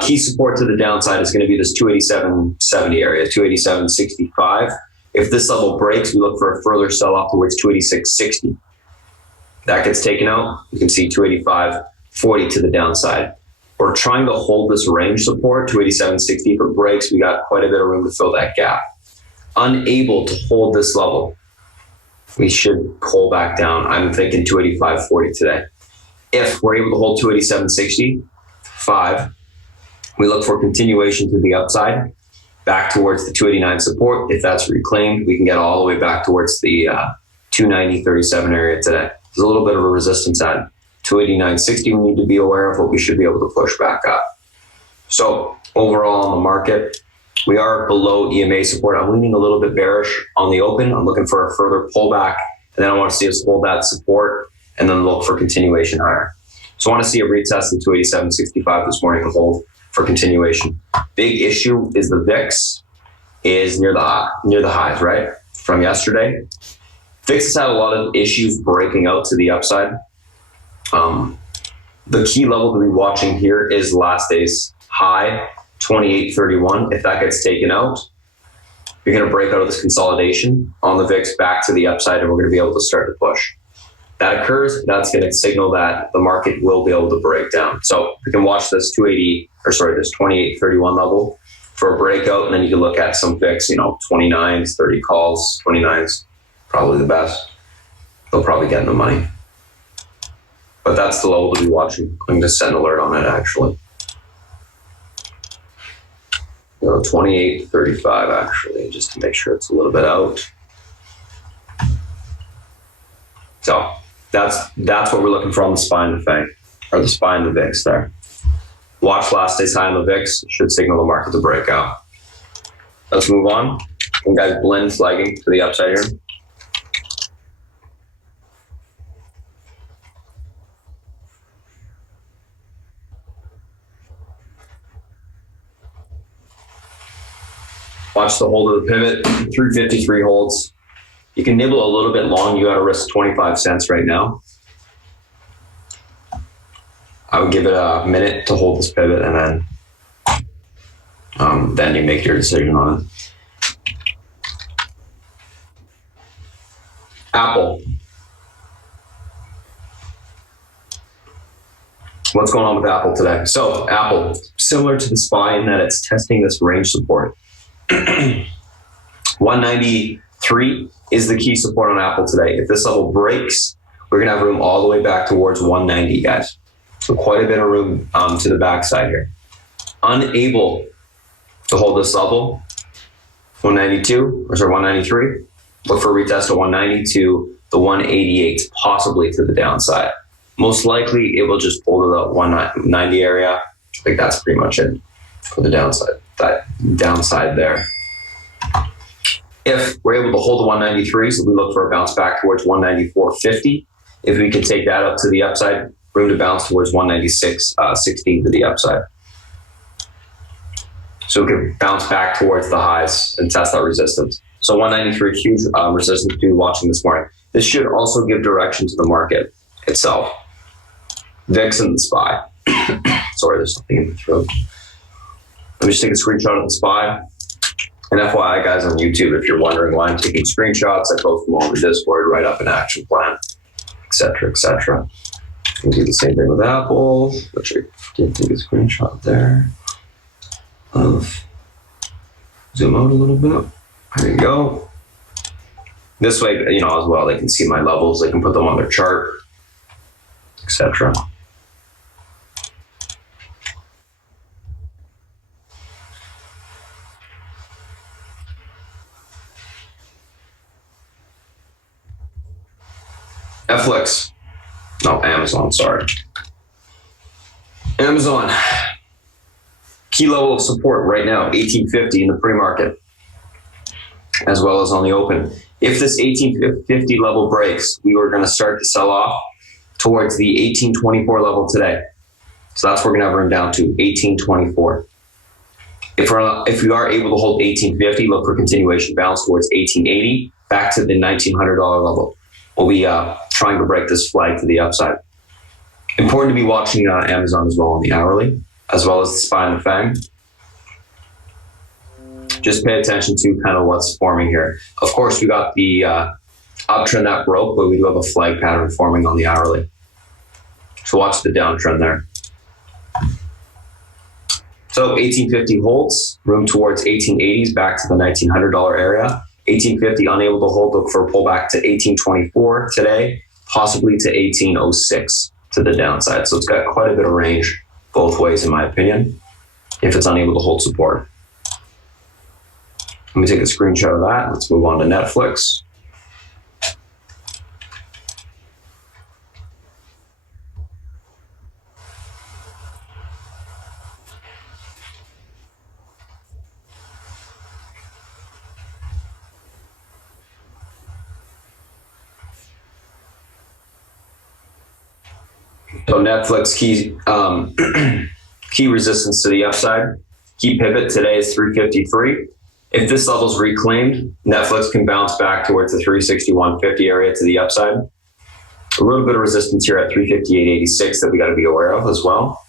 Key support to the downside is going to be this 287.70 area, 287.65. If this level breaks, we look for a further sell-off towards 286.60. That gets taken out. You can see 285.40 to the downside. We're trying to hold this range support, 287.60. If it breaks, we got quite a bit of room to fill that gap. Unable to hold this level, we should pull back down. I'm thinking 285.40 today. If we're able to hold 287.65, we look for continuation to the upside, back towards the 289 support. If that's reclaimed, we can get all the way back towards the 290.37 area today. There's a little bit of a resistance at 289.60 we need to be aware of, but we should be able to push back up. So overall on the market, we are below EMA support. I'm leaning a little bit bearish on the open. I'm looking for a further pullback, and then I want to see us hold that support and then look for continuation higher. So I want to see a retest of 287.65 this morning to hold for continuation. Big issue is the VIX is near the highs, right? From yesterday. VIX has had a lot of issues breaking out to the upside. The key level to be watching here is last day's high, 28.31. If that gets taken out, you're going to break out of this consolidation on the VIX back to the upside, and we're going to be able to start to push. That occurs, that's going to signal that the market will be able to break down. So we can watch this 28.31 level for a breakout, and then you can look at some VIX, 29s, 30 calls, 29s, probably the best. They'll probably get in the money. But that's the level to be watching. I'm going to set an alert on it actually. 28.35 actually, just to make sure it's a little bit out. So that's what we're looking for on the SPY and the FANG, or the SPY and the VIX there. Watch last day's high on the VIX, should signal the market to break out. Let's move on. And guys, blend flagging to the upside here. Watch the hold of the pivot, 353 holds. You can nibble a little bit long. You got to risk 25 cents right now. I would give it a minute to hold this pivot, and then you make your decision on it. Apple. What's going on with Apple today? So Apple, similar to the SPY in that it's testing this range support. 193 is the key support on Apple today. If this level breaks, we're going to have room all the way back towards 190, guys. So quite a bit of room to the backside here. Unable to hold this level, 193, look for a retest of 190 to the 188, possibly to the downside. Most likely, it will just hold to the 190 area. I think that's pretty much it for the downside. That downside there. If we're able to hold the 193, so we look for a bounce back towards 194.50. If we can take that up to the upside, room to bounce towards 196.16 to the upside. So we can bounce back towards the highs and test that resistance. So 193, huge resistance to be watching this morning. This should also give direction to the market itself. VIX and the SPY. Sorry, there's something in the throat. Let me just take a screenshot of the SPY. And FYI, guys, on YouTube, if you're wondering why I'm taking screenshots, I post them on the Discord, write up an action plan, etc., etc. We'll do the same thing with Apple, which I did take a screenshot there. Zoom out a little bit. There you go. This way, as well, they can see my levels. They can put them on their chart, etc. Netflix. No, Amazon, sorry. Amazon. Key level of support right now, 1850 in the pre-market, as well as on the open. If this 1850 level breaks, we are going to start to sell off towards the 1824 level today. So that's where we're going to have room down to 1824. If we are able to hold 1850, look for continuation bounce towards 1880, back to the $1,900 level. We'll be trying to break this flag to the upside. Important to be watching Amazon as well on the hourly, as well as the SPY and the FANG. Just pay attention to kind of what's forming here. Of course, we got the uptrend that broke, but we do have a flag pattern forming on the hourly. So watch the downtrend there. So 1850 holds, room towards 1880s, back to the $1,900 area. 1850 unable to hold, look for a pullback to 1824 today, possibly to 1806 to the downside. So it's got quite a bit of range both ways, in my opinion, if it's unable to hold support. Let me take a screenshot of that. Let's move on to Netflix. So Netflix key resistance to the upside. Key pivot today is 353. If this level is reclaimed, Netflix can bounce back towards the 361.50 area to the upside. A little bit of resistance here at 358.86 that we got to be aware of as well.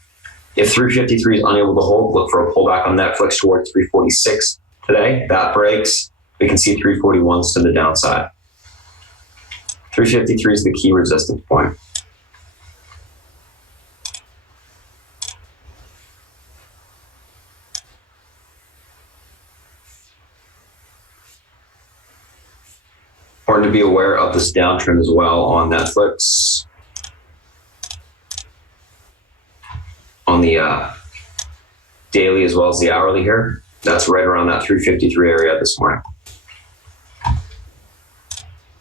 If 353 is unable to hold, look for a pullback on Netflix towards 346 today. That breaks, we can see 341s to the downside. 353 is the key resistance point. Important to be aware of this downtrend as well on Netflix. On the daily as well as the hourly here, that's right around that 353 area this morning.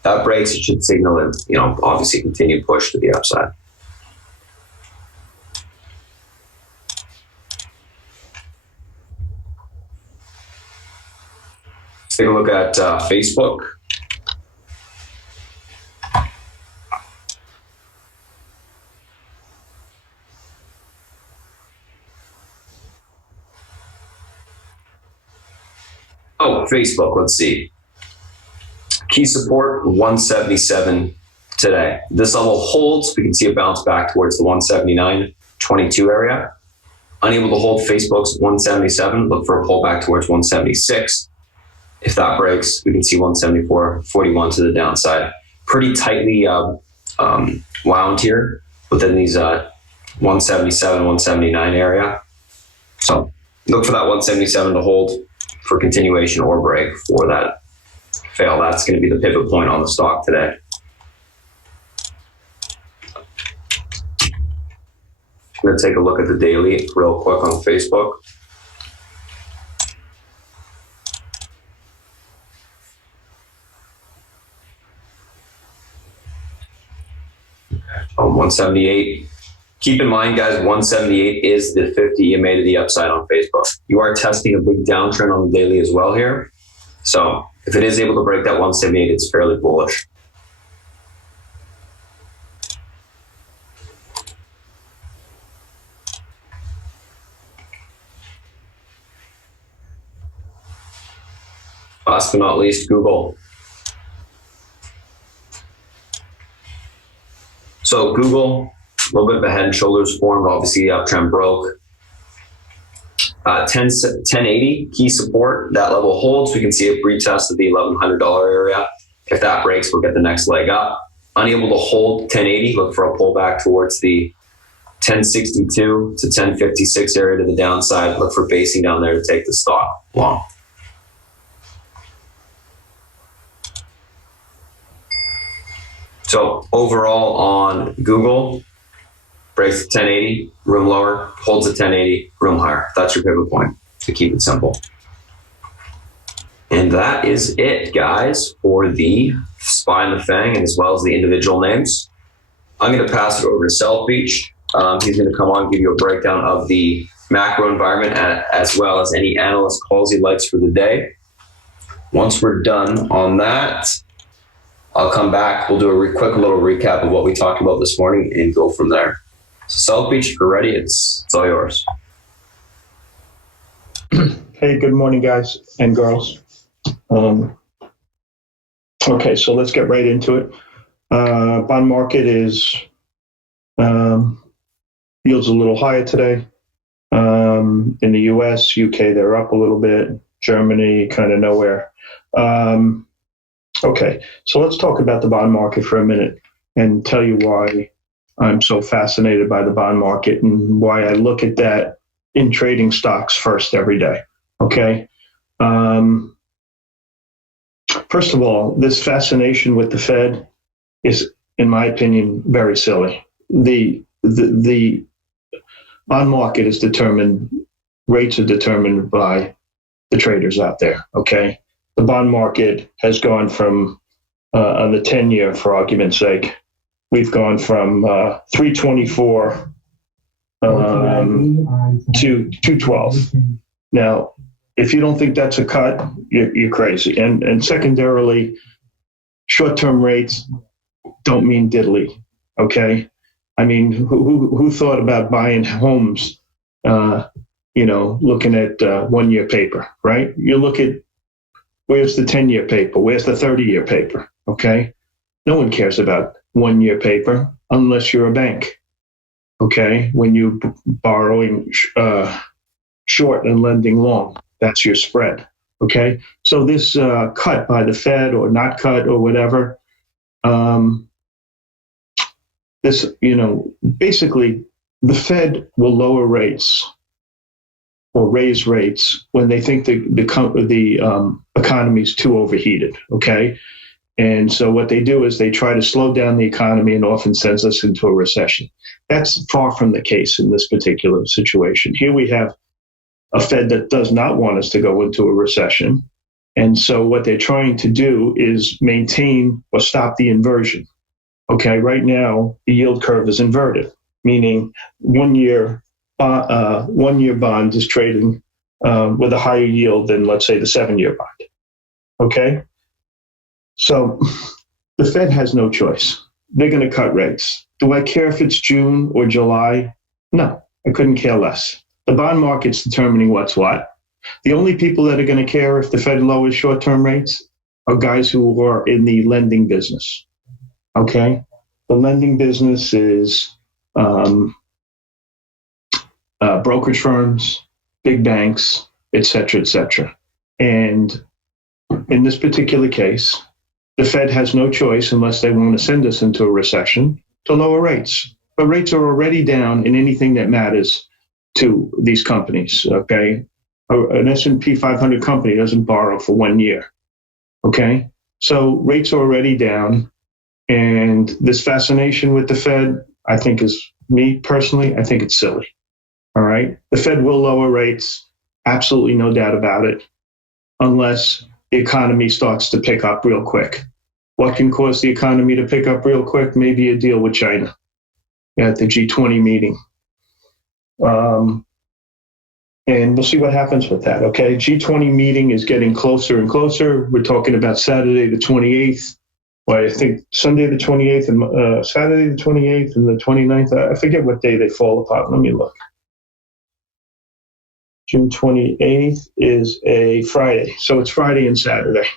That breaks, it should signal obviously continued push to the upside. Let's take a look at Facebook. Oh, Facebook, let's see. Key support, 177 today. This level holds, we can see a bounce back towards the 179.22 area. Unable to hold Facebook's 177, look for a pullback towards 176. If that breaks, we can see 174.41 to the downside. Pretty tightly wound here within these 177, 179 area. So look for that 177 to hold for continuation or break for that fail. That's going to be the pivot point on the stock today. I'm going to take a look at the daily real quick on Facebook. On 178. Keep in mind, guys, 178 is the 50 EMA to the upside on Facebook. You are testing a big downtrend on the daily as well here. So if it is able to break that 178, it's fairly bullish. last but not least, Google. So Google, a little bit of a head and shoulders formed. Obviously, the uptrend broke. 1080 key support. That level holds. We can see a retest of the $1,100 area. If that breaks, we'll get the next leg up. Unable to hold 1080, look for a pullback towards the 1062 to 1056 area to the downside. Look for basing down there to take the stock long. So overall on Google, breaks the 1080, room lower, holds the 1080, room higher. That's your pivot point, to keep it simple. And that is it, guys, for the SPY and the FANG, and as well as the individual names. I'm going to pass it over to South Beach. He's going to come on and give you a breakdown of the macro environment as well as any analyst calls he likes for the day. Once we're done on that, I'll come back. We'll do a quick little recap of what we talked about this morning and go from there. So South Beach, if you're ready, it's all yours. Hey, good morning, guys and girls. Okay, so let's get right into it. Bond market is yields a little higher today. In the US, UK, they're up a little bit. Germany, kind of nowhere. Okay, so let's talk about the bond market for a minute and tell you why I'm so fascinated by the bond market and why I look at that in trading stocks first every day. Okay. First of all, this fascination with the Fed is, in my opinion, very silly. The bond market is determined, rates are determined by the traders out there. Okay. The bond market has gone from, on the 10-year, for argument's sake, we've gone from 324 to 212. Now, if you don't think that's a cut, you're crazy. And secondarily, short-term rates don't mean diddly. Okay, I mean, who thought about buying homes? Looking at 1-year paper, right? You look at where's the 10-year paper, where's the 30-year paper? Okay, no one cares about 1-year paper unless you're a bank. Okay, when you're borrowing short and lending long, that's your spread. Okay, so this cut by the Fed or not cut or whatever, basically the Fed will lower rates or raise rates when they think the economy is too overheated. Okay. And so what they do is they try to slow down the economy and often sends us into a recession. That's far from the case in this particular situation. Here we have a Fed that does not want us to go into a recession. And so what they're trying to do is maintain or stop the inversion. Okay, right now the yield curve is inverted, meaning 1-year bond is trading with a higher yield than, let's say, the 7-year bond. Okay? So the Fed has no choice. They're going to cut rates. Do I care if it's June or July? No, I couldn't care less. The bond market's determining what's what. The only people that are going to care if the Fed lowers short-term rates are guys who are in the lending business. Okay? The lending business is brokerage firms, big banks, et cetera, et cetera. And in this particular case, the Fed has no choice, unless they want to send us into a recession, to lower rates. But rates are already down in anything that matters to these companies, okay? An S&P 500 company doesn't borrow for 1 year, okay? So rates are already down, and this fascination with the Fed, I think me personally, I think it's silly, all right? The Fed will lower rates, absolutely no doubt about it, unless the economy starts to pick up real quick. What can cause the economy to pick up real quick? Maybe a deal with China at the G20 meeting. And we'll see what happens with that, okay? G20 meeting is getting closer and closer. We're talking about Saturday the 28th. Well, I think Sunday the 28th and Saturday the 28th and the 29th. I forget what day they fall apart. Let me look. June 28th is a Friday. So it's Friday and Saturday.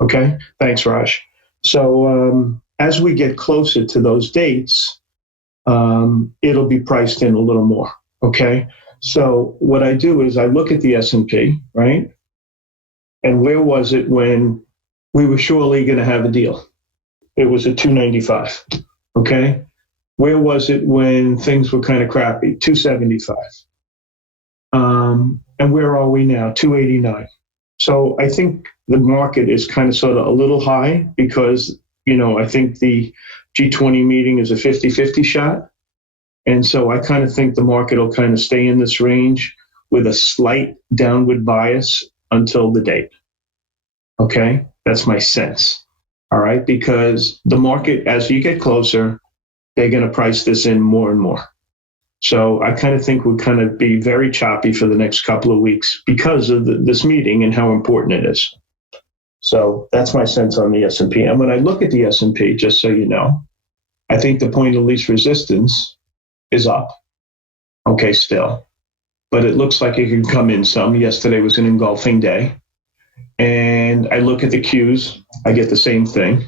Okay. Thanks, Raj. So as we get closer to those dates, it'll be priced in a little more. Okay. So what I do is I look at the S&P, right? And where was it when we were surely going to have a deal? It was at 295. Okay. Where was it when things were kind of crappy? 275. And where are we now? 289. So I think the market is kind of sort of a little high because, I think the G20 meeting is a 50-50 shot. And so I kind of think the market will kind of stay in this range with a slight downward bias until the date. Okay? That's my sense. All right? Because the market, as you get closer, they're going to price this in more and more. So I kind of think we'll kind of be very choppy for the next couple of weeks because of this meeting and how important it is. So that's my sense on the S&P. And when I look at the S&P, just so you know, I think the point of least resistance is up. Okay, still. But it looks like it can come in some. Yesterday was an engulfing day. And I look at the Qs, I get the same thing.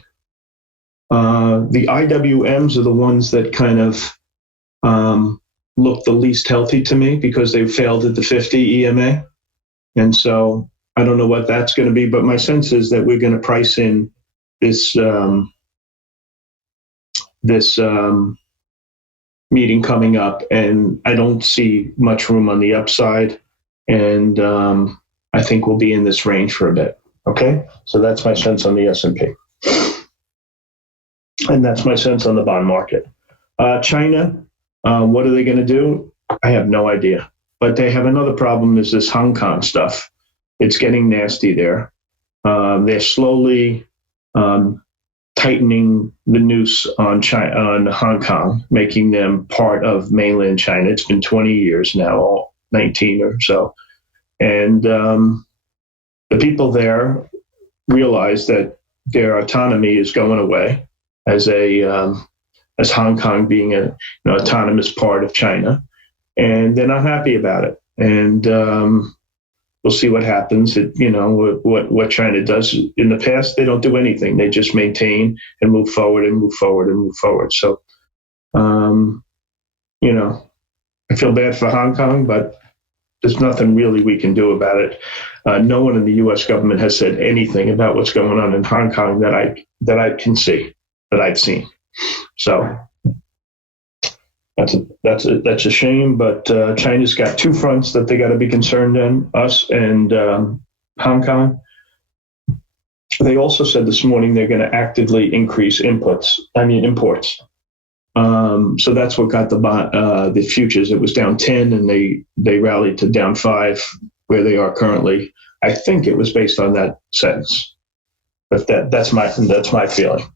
The IWMs are the ones that kind of look the least healthy to me because they failed at the 50 EMA. And so I don't know what that's going to be, but my sense is that we're going to price in this meeting coming up, and I don't see much room on the upside. And I think we'll be in this range for a bit. Okay, so that's my sense on the S&P, and that's my sense on the bond market. China, what are they going to do? I have no idea. But they have another problem: is this Hong Kong stuff. It's getting nasty there. They're slowly tightening the noose on Hong Kong, making them part of mainland China. It's been 20 years now, 19 or so. And the people there realize that their autonomy is going away as Hong Kong being an autonomous part of China. And they're not happy about it. And we'll see what happens. What China does in the past, they don't do anything. They just maintain and move forward and move forward and move forward. So, I feel bad for Hong Kong, but there's nothing really we can do about it. No one in the U.S. government has said anything about what's going on in Hong Kong that I can see, that I've seen. So that's a shame. But China's got two fronts that they got to be concerned in: us and Hong Kong. They also said this morning they're going to actively increase imports. So that's what got the futures. It was down 10, and they rallied to down 5, where they are currently. I think it was based on that sentence, but that's my feeling.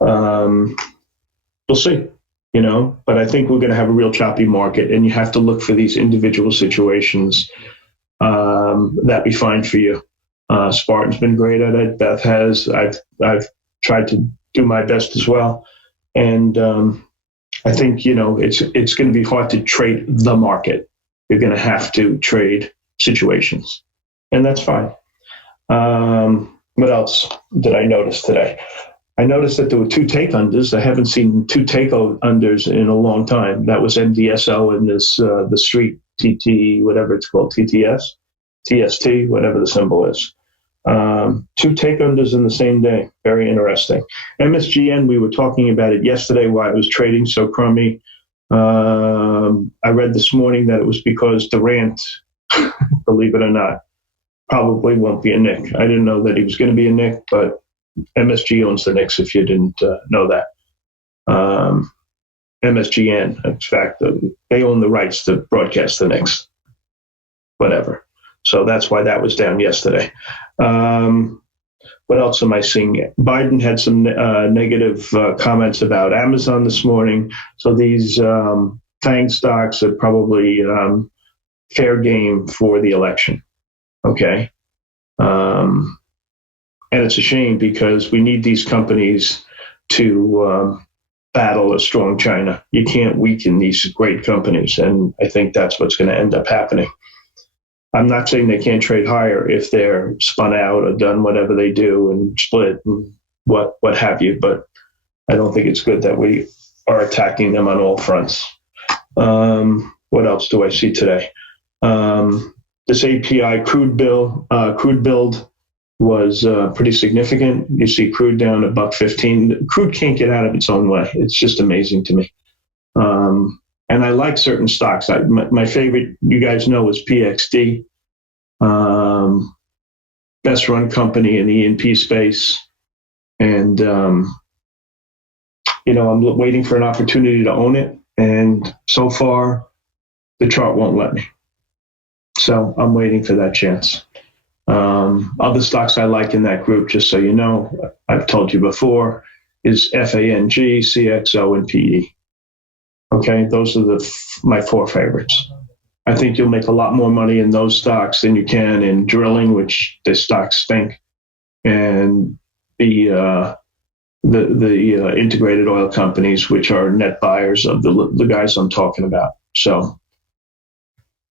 We'll see, But I think we're going to have a real choppy market, and you have to look for these individual situations that be fine for you. Spartan's been great at it. Beth has. I've tried to do my best as well, and I think it's going to be hard to trade the market. You're going to have to trade situations, and that's fine. What else did I notice today? I noticed that there were 2 take-unders. I haven't seen 2 take-unders in a long time. That was MDSO and this the street TT, whatever it's called, TTS, TST, whatever the symbol is. 2 take-unders in the same day. Very interesting. MSGN, we were talking about it yesterday, why it was trading so crummy. I read this morning that it was because Durant, believe it or not, probably won't be a Knick. I didn't know that he was going to be a Knick, but MSG owns the Knicks, if you didn't know that. MSGN, in fact, they own the rights to broadcast the Knicks. Whatever. So that's why that was down yesterday. What else am I seeing? Biden had some negative comments about Amazon this morning. So these FANG stocks are probably fair game for the election. Okay. And it's a shame because we need these companies to battle a strong China. You can't weaken these great companies. And I think that's what's going to end up happening. I'm not saying they can't trade higher if they're spun out or done whatever they do and split and what have you, but I don't think it's good that we are attacking them on all fronts. What else do I see today? This API crude build was pretty significant. You see crude down $1.15. Crude can't get out of its own way. It's just amazing to me. And I like certain stocks. My favorite, you guys know, is PXD. Best run company in the E&P space. And, I'm waiting for an opportunity to own it. And so far, the chart won't let me. So I'm waiting for that chance. Other stocks I like in that group, just so you know, I've told you before, is FANG, CXO, and PE. Okay, those are my four favorites. I think you'll make a lot more money in those stocks than you can in drilling, which the stocks stink, and the integrated oil companies, which are net buyers of the guys I'm talking about. So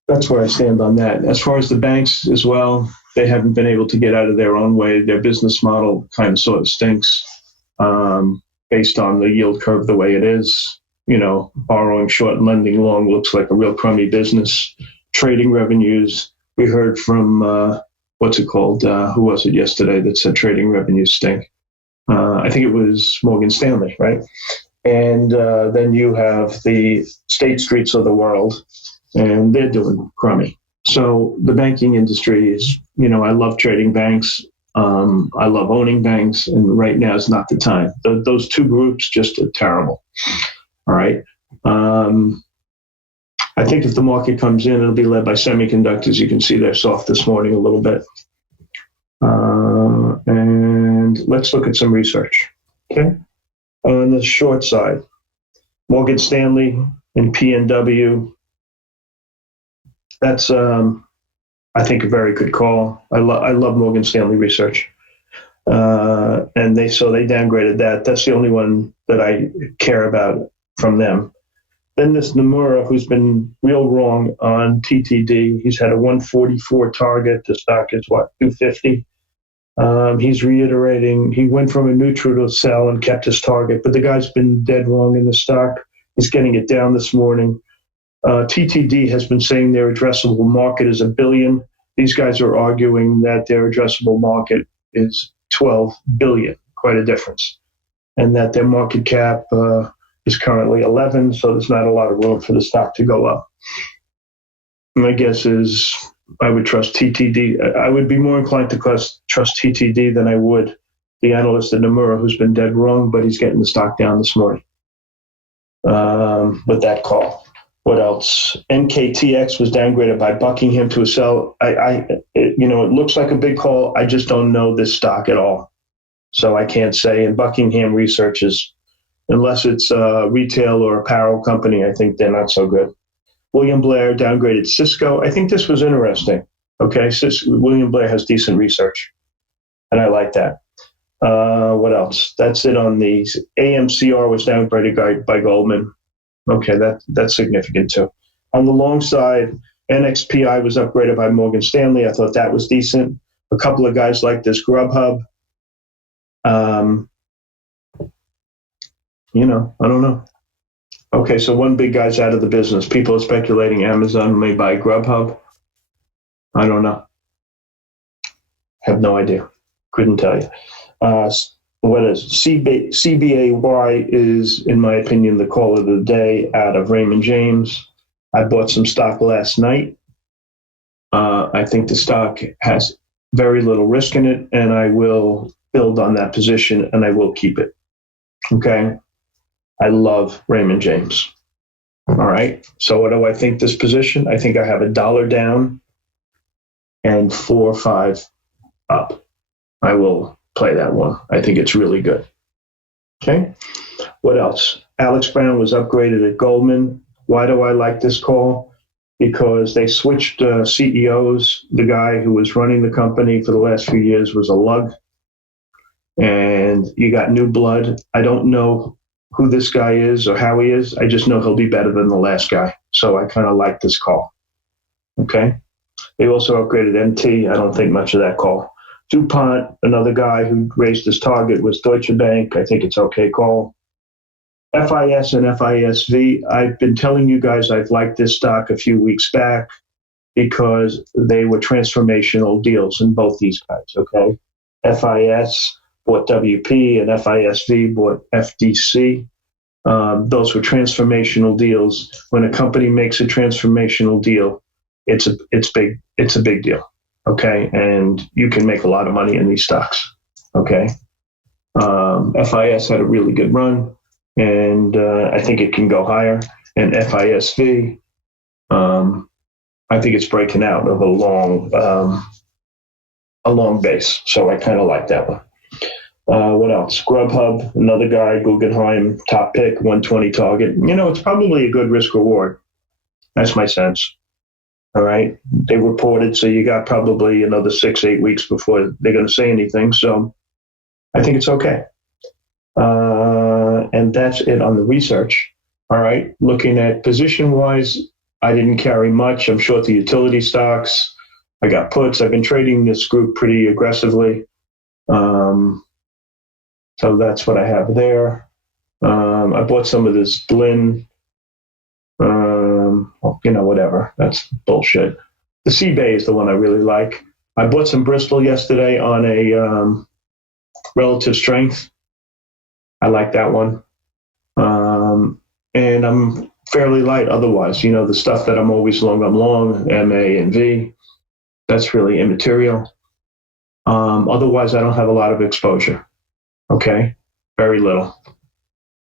that's where I stand on that. As far as the banks as well, they haven't been able to get out of their own way. Their business model kind of sort of stinks based on the yield curve the way it is. Borrowing short and lending long looks like a real crummy business. Trading revenues, we heard from, who was it yesterday that said trading revenues stink? I think it was Morgan Stanley, right? And then you have the State Streets of the world, and they're doing crummy. So the banking industry is, I love trading banks. I love owning banks, and right now is not the time. Those two groups just are terrible. All right. I think if the market comes in, it'll be led by semiconductors. You can see they're soft this morning a little bit. And let's look at some research. Okay. On the short side, Morgan Stanley and PNW. That's, I think, a very good call. I love Morgan Stanley research. And they downgraded that. That's the only one that I care about from them. Then this Nomura, who's been real wrong on TTD. He's had a 144 target. The stock is 250. He's reiterating. He went from a neutral to a sell and kept his target, but the guy's been dead wrong in the stock. He's getting it down this morning. TTD has been saying their addressable market is $1 billion. These guys are arguing that their addressable market is $12 billion, quite a difference, and that their market cap is currently 11, so there's not a lot of room for the stock to go up. My guess is I would trust TTD. I would be more inclined to trust TTD than I would the analyst at Nomura, who's been dead wrong, but he's getting the stock down this morning with that call. What else? NKTX was downgraded by Buckingham to a sell. It looks like a big call. I just don't know this stock at all, so I can't say. And Buckingham Research is, unless it's a retail or apparel company, I think they're not so good. William Blair downgraded Cisco. I think this was interesting. Okay, William Blair has decent research, and I like that. What else? That's it on these. AMCR was downgraded by Goldman. Okay, that's significant too. On the long side, NXPI was upgraded by Morgan Stanley. I thought that was decent. A couple of guys like this Grubhub. I don't know. Okay, so one big guy's out of the business. People are speculating Amazon may buy Grubhub. I don't know. Have no idea. Couldn't tell you. What is CBAY is, in my opinion, the call of the day out of Raymond James. I bought some stock last night. I think the stock has very little risk in it, and I will build on that position, and I will keep it. Okay? I love Raymond James. All right? So what do I think this position? I think I have $1 down and 4 or 5 up. I will play that one. I think it's really good. Okay? What else? Alex Brown was upgraded at Goldman. Why do I like this call? Because they switched CEOs. The guy who was running the company for the last few years was a lug. And you got new blood. I don't know who this guy is or how he is. I just know he'll be better than the last guy. So I kind of like this call. Okay? They also upgraded MT. I don't think much of that call. DuPont, another guy who raised his target was Deutsche Bank. I think it's okay call. FIS and FISV, I've been telling you guys I've liked this stock a few weeks back because they were transformational deals in both these guys, okay? FIS bought WP and FISV bought FDC. Those were transformational deals. When a company makes a transformational deal, it's big. It's a big deal, okay? And you can make a lot of money in these stocks, okay? FIS had a really good run, and I think it can go higher. And FISV, I think it's breaking out of a long base, so I kind of like that one. What else? Grubhub, another guy, Guggenheim, top pick, 120 target. It's probably a good risk reward. That's my sense. All right. They reported, so you got probably another 6-8 weeks before they're going to say anything. So I think it's okay. And that's it on the research. All right. Looking at position wise, I didn't carry much. I'm short the utility stocks. I got puts. I've been trading this group pretty aggressively. So that's what I have there. I bought some of this Blinn, whatever. That's bullshit. The C-Bay is the one I really like. I bought some Bristol yesterday on a relative strength. I like that one. And I'm fairly light otherwise. The stuff that I'm always long, I'm long, MA and V. That's really immaterial. Otherwise, I don't have a lot of exposure. Okay, very little.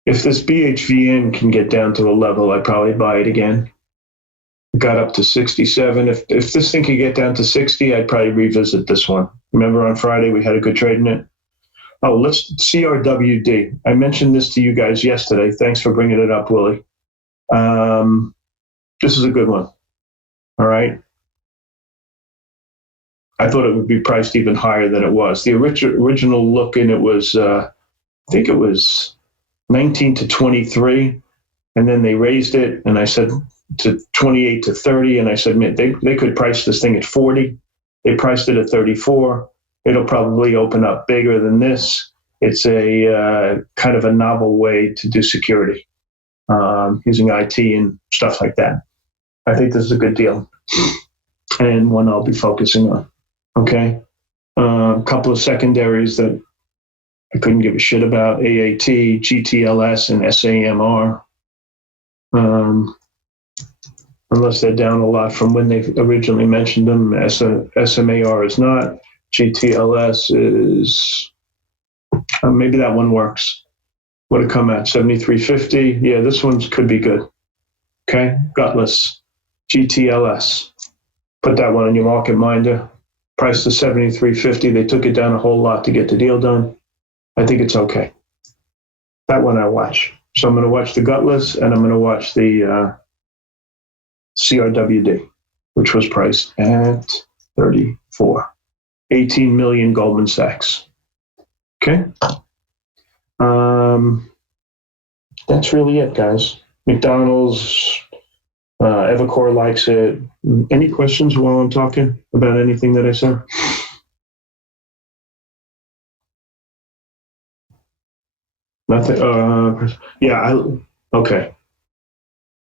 If this BHVN can get down to a level, I'd probably buy it again. Got up to 67. If this thing can get down to 60, I'd probably revisit this one. Remember on Friday we had a good trade in it? Oh, let's CRWD. I mentioned this to you guys yesterday. Thanks for bringing it up, Willie. This is a good one. All right. I thought it would be priced even higher than it was. The original look in it was, I think it was 19 to 23, and then they raised it, and I said to 28 to 30, and I said, man, they could price this thing at 40. They priced it at 34. It'll probably open up bigger than this. It's a kind of a novel way to do security, using IT and stuff like that. I think this is a good deal, and one I'll be focusing on. Okay. A couple of secondaries that I couldn't give a shit about: AAT, GTLS, and SAMR. Unless they're down a lot from when they originally mentioned them. SMAR is not. GTLS is, maybe that one works. What did it come at? 73.50. Yeah, this one could be good. Okay. Gutless. GTLS. Put that one on your market minder. Price to 73.50. They took it down a whole lot to get the deal done. I think it's okay. That one I watch. So I'm going to watch the Gutless, and I'm going to watch the CRWD, which was priced at 34. 18 million Goldman Sachs. Okay. That's really it, guys. McDonald's, Evercore likes it. Any questions while I'm talking about anything that I said? Nothing. Okay.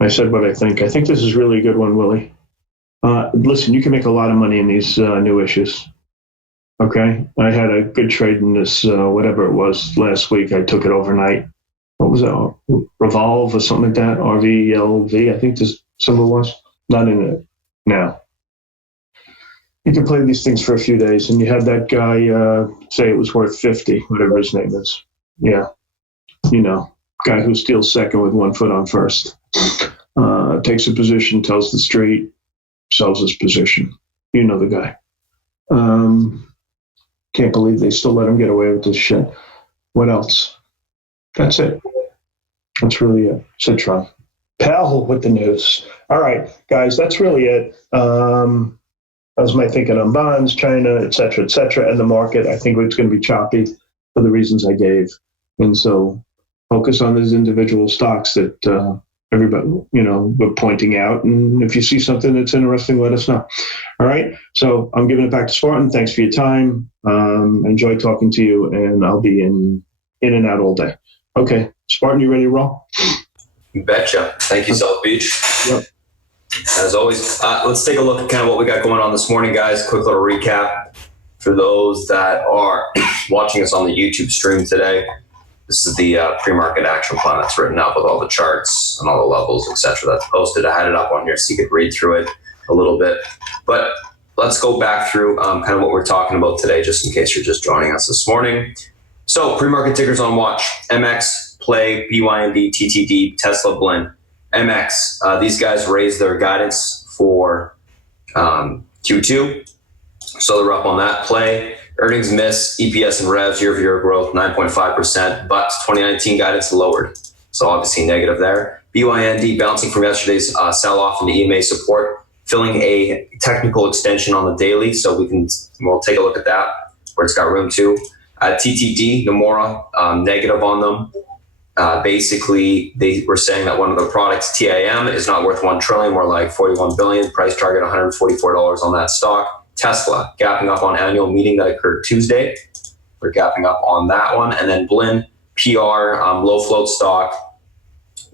I said what I think. I think this is really a good one, Willie. Listen, you can make a lot of money in these new issues. Okay. I had a good trade in this, whatever it was last week. I took it overnight. What was that? Revolve or something like that? RVLV, I think this symbol was. Not in it now. You can play these things for a few days, and you had that guy say it was worth 50, whatever his name is. Yeah. Guy who steals second with 1 foot on first. Takes a position, tells the street, sells his position. You know the guy. Can't believe they still let him get away with this shit. What else? That's it. That's really it. Citron. Pal with the news. All right, guys, that's really it. That was my thinking on bonds, China, et cetera, and the market. I think it's going to be choppy for the reasons I gave. And so focus on those individual stocks that everybody, we're pointing out. And if you see something that's interesting, let us know. All right. So I'm giving it back to Spartan. Thanks for your time. Enjoy talking to you, and I'll be in and out all day. Okay. Spartan, you ready to roll? You betcha. Thank you, South Beach. Yep. As always, let's take a look at kind of what we got going on this morning, guys. Quick little recap for those that are watching us on the YouTube stream today. This is the pre-market action plan that's written up with all the charts and all the levels, etc. That's posted. I had it up on here so you could read through it a little bit. But let's go back through kind of what we're talking about today, just in case you're just joining us this morning. So pre-market tickers on watch: MX, Play, BYND, TTD, Tesla, Blend. MX, these guys raised their guidance for Q2. So they're up on that. Play, earnings miss, EPS and revs, year-over-year growth, 9.5%, but 2019 guidance lowered. So obviously negative there. BYND bouncing from yesterday's sell-off into EMA support, filling a technical extension on the daily. So we'll take a look at that, where it's got room to. TTD, Nomura, negative on them. Basically, they were saying that one of the products, TIM, is not worth $1 trillion, more like $41 billion. Price target $144 on that stock. Tesla, gapping up on annual meeting that occurred Tuesday. We're gapping up on that one. And then Blend, PR, low float stock.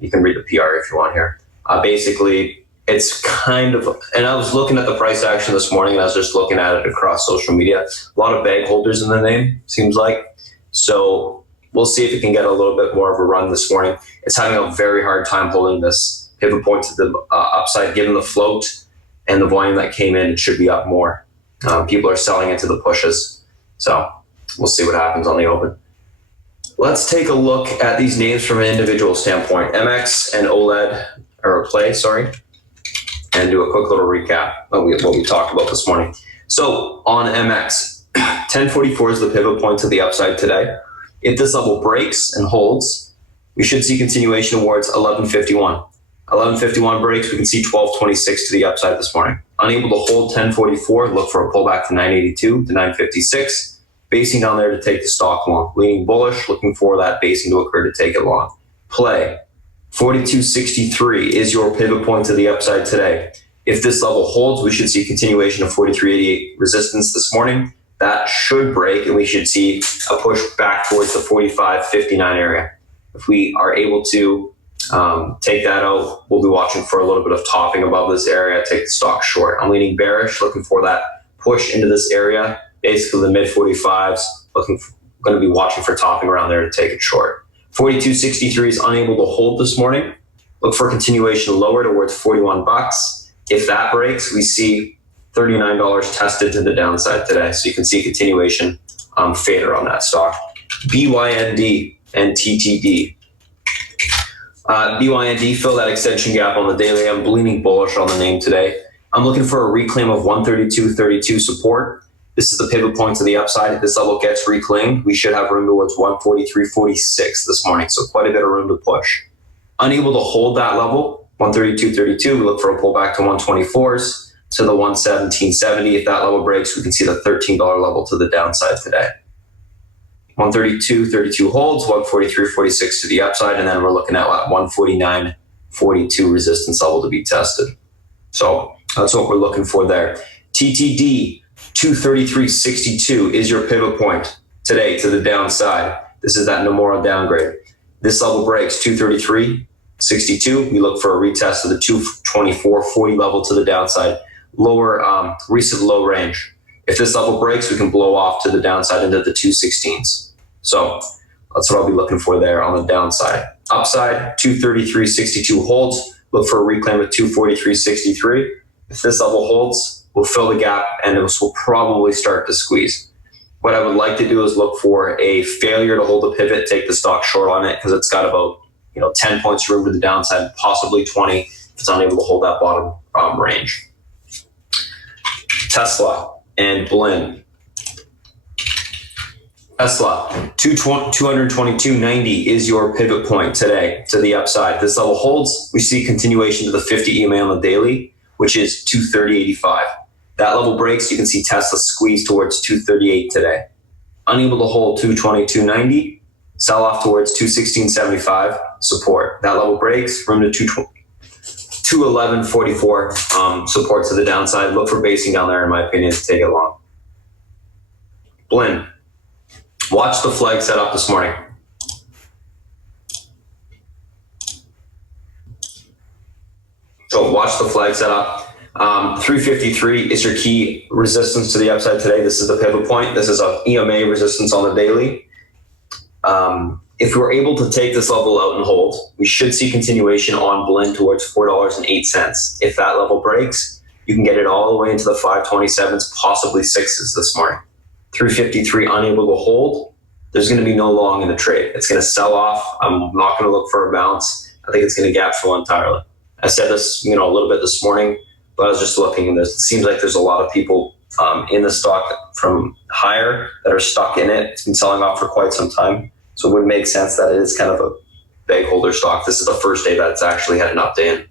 You can read the PR if you want here. Basically, it's kind of, and I was looking at the price action this morning, and I was just looking at it across social media. A lot of bag holders in the name, seems like. So we'll see if it can get a little bit more of a run this morning. It's having a very hard time holding this pivot point to the upside, given the float and the volume that came in. It should be up more. People are selling into the pushes. So we'll see what happens on the open. Let's take a look at these names from an individual standpoint. MX and OLED, or Play, and do a quick little recap of what we talked about this morning. So on MX, 1044 is the pivot point to the upside today. If this level breaks and holds, we should see continuation towards 1151. 1151 breaks, we can see 1226 to the upside this morning. Unable to hold 1044, look for a pullback to 982 to 956. Basing down there to take the stock long. Leaning bullish, looking for that basing to occur to take it long. Play, 4263 is your pivot point to the upside today. If this level holds, we should see continuation of 4388 resistance this morning. That should break, and we should see a push back towards the 4559 area. If we are able to take that out, we'll be watching for a little bit of topping above this area, take the stock short. I'm leaning bearish, looking for that push into this area, basically the mid 45s, going to be watching for topping around there to take it short. 4263 is unable to hold this morning. Look for continuation lower towards 41 bucks. If that breaks, we see $39 tested to the downside today. So you can see continuation fader on that stock. BYND and TTD. BYND fill that extension gap on the daily. I'm leaning bullish on the name today. I'm looking for a reclaim of 132.32 support. This is the pivot point to the upside. If this level gets reclaimed, we should have room towards 143.46 this morning. So quite a bit of room to push. Unable to hold that level, 132.32, we look for a pullback to 124s to the 117.70. If that level breaks, we can see the $13 level to the downside today. 132.32 holds, 143.46 to the upside, and then we're looking at 149.42 resistance level to be tested. So that's what we're looking for there. TTD, 233.62 is your pivot point today to the downside. This is that Nomura downgrade. This level breaks 233.62. We look for a retest of the 224.40 level to the downside. Lower recent low range. If this level breaks, we can blow off to the downside into the 216s. So that's what I'll be looking for there on the downside. Upside, 233.62 holds. Look for a reclaim at 243.63. If this level holds, we'll fill the gap and this will probably start to squeeze. What I would like to do is look for a failure to hold a pivot, take the stock short on it because it's got about 10 points room to the downside, possibly 20 if it's unable to hold that bottom range. Tesla and Blend. Tesla, 222.90 is your pivot point today to the upside. This level holds, we see continuation to the 50 EMA on the daily, which is 230.85. That level breaks, you can see Tesla squeeze towards 238 today. Unable to hold 222.90, sell off towards 216.75 support. That level breaks, room to 211.44 support to the downside. Look for basing down there, in my opinion, to take it long. Blinn, watch the flag set up this morning. So watch the flag set up. 353 is your key resistance to the upside today. This is the pivot point. This is a EMA resistance on the daily. If we're able to take this level out and hold, we should see continuation on Blinn towards $4.08. If that level breaks, you can get it all the way into the 527s, possibly 6s this morning. 353 unable to hold. There's going to be no long in the trade. It's going to sell off. I'm not going to look for a bounce. I think it's going to gap fill entirely. I said this, a little bit this morning, but I was just looking, and it seems like there's a lot of people in the stock from higher that are stuck in it. It's been selling off for quite some time. So it would make sense that it is kind of a big holder stock. This is the first day that it's actually had an update in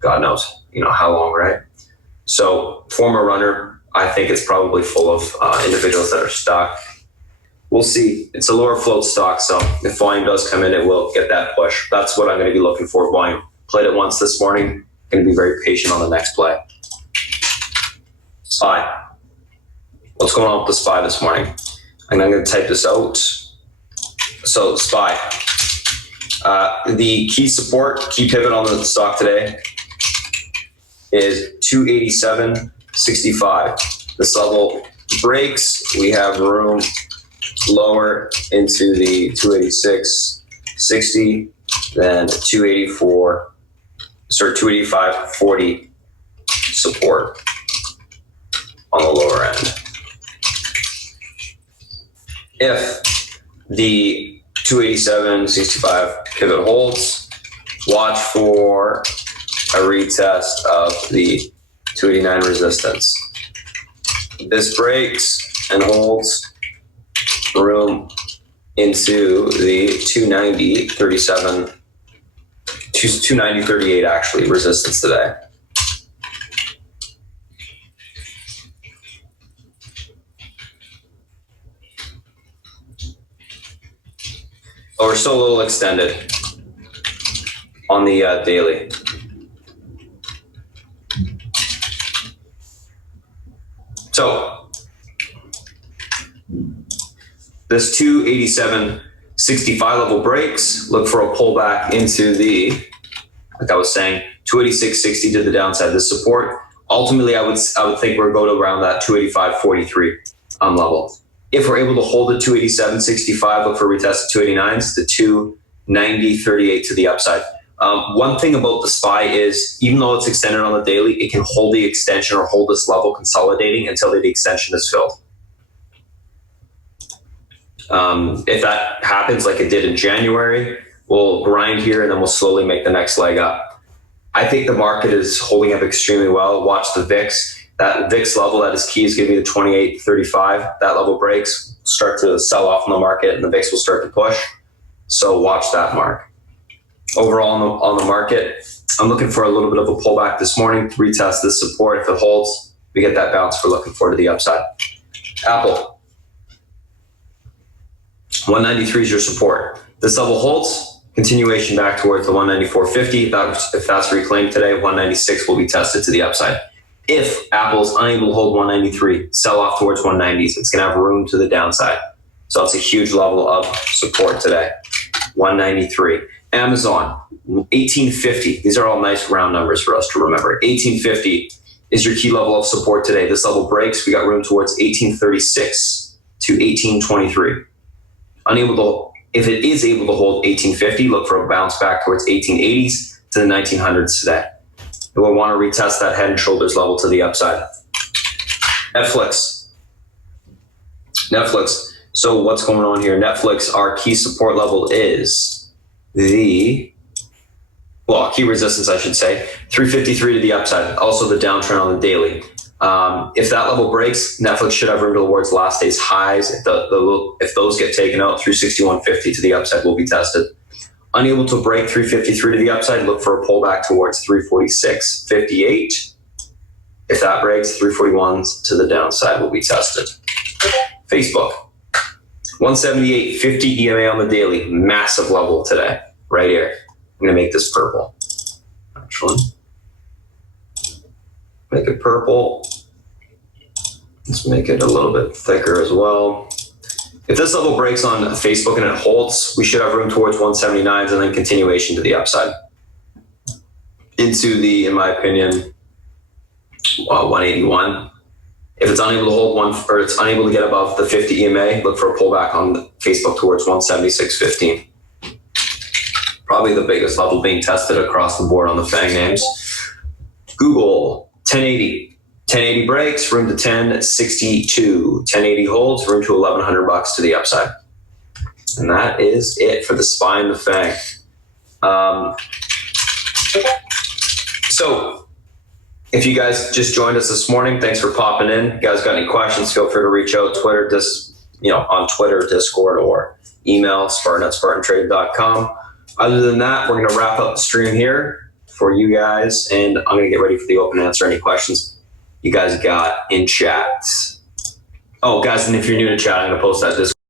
God knows, how long, right? So former runner, I think it's probably full of individuals that are stuck. We'll see. It's a lower float stock, so if volume does come in, it will get that push. That's what I'm going to be looking for, volume. Played it once this morning. Going to be very patient on the next play. SPY. What's going on with the SPY this morning? And I'm going to type this out. So SPY. The key support, key pivot on the stock today is 287.65. This level breaks. We have room lower into the 286.60, then 285.40 support on the lower end. If the 287.65 pivot holds, watch for a retest of the 289 resistance. This breaks and holds, room into the 290.37, 290.38 actually resistance today. Oh, we're still a little extended on the daily. So this 287.65 level breaks. Look for a pullback into the, like I was saying, 286.60 to the downside. This support, ultimately, I would think we're going to around that 285.43 level. If we're able to hold the 287.65, look for retest at 289s, the 290.38 to the upside. One thing about the SPY is, even though it's extended on the daily, it can hold the extension or hold this level consolidating until the extension is filled. If that happens like it did in January, we'll grind here and then we'll slowly make the next leg up. I think the market is holding up extremely well. Watch the VIX. That VIX level that is key is going to be the 28.35. That level breaks, start to sell off in the market, and the VIX will start to push. So watch that mark. Overall on the market, I'm looking for a little bit of a pullback this morning to retest this support. If it holds, we get that bounce we're looking for to the upside. Apple. 193 is your support. This level holds, continuation back towards the 194.50. If that's reclaimed today, 196 will be tested to the upside. If Apple is unable to hold 193, sell off towards 190s. It's going to have room to the downside. So it's a huge level of support today. 193. Amazon, 1850. These are all nice round numbers for us to remember. 1850 is your key level of support today. This level breaks. We got room towards 1836 to 1823. If it is able to hold 1850, look for a bounce back towards 1880s to the 1900s today. We'll want to retest that head and shoulders level to the upside. Netflix. So what's going on here? Netflix, our key support level is key resistance, I should say, 353 to the upside. Also the downtrend on the daily. If that level breaks, Netflix should have room towards last day's highs. If those get taken out, 361.50 to the upside will be tested. Unable to break 353 to the upside, look for a pullback towards 346.58. If that breaks, 341s to the downside will be tested. Facebook. 178.50 EMA on the daily. Massive level today, right here. I'm going to make this purple. Actually, make it purple. Let's make it a little bit thicker as well. If this level breaks on Facebook and it holds, we should have room towards 179s and then continuation to the upside. Into the, in my opinion, 181. If it's unable to hold one, or it's unable to get above the 50 EMA, look for a pullback on Facebook towards 176.15. Probably the biggest level being tested across the board on the FANG names. Google, 1080. 1080 breaks, room to 1062. 1080 holds, room to $1,100 to the upside. And that is it for the SPY and the FANG. So if you guys just joined us this morning, thanks for popping in. If you guys got any questions, feel free to reach out Twitter, on Twitter, Discord, or email spartan@spartantrading.com. Other than that, we're going to wrap up the stream here for you guys, and I'm going to get ready for the open answer. Any questions you guys got in chat? Oh, guys, and if you're new to chat, I'm going to post that Discord.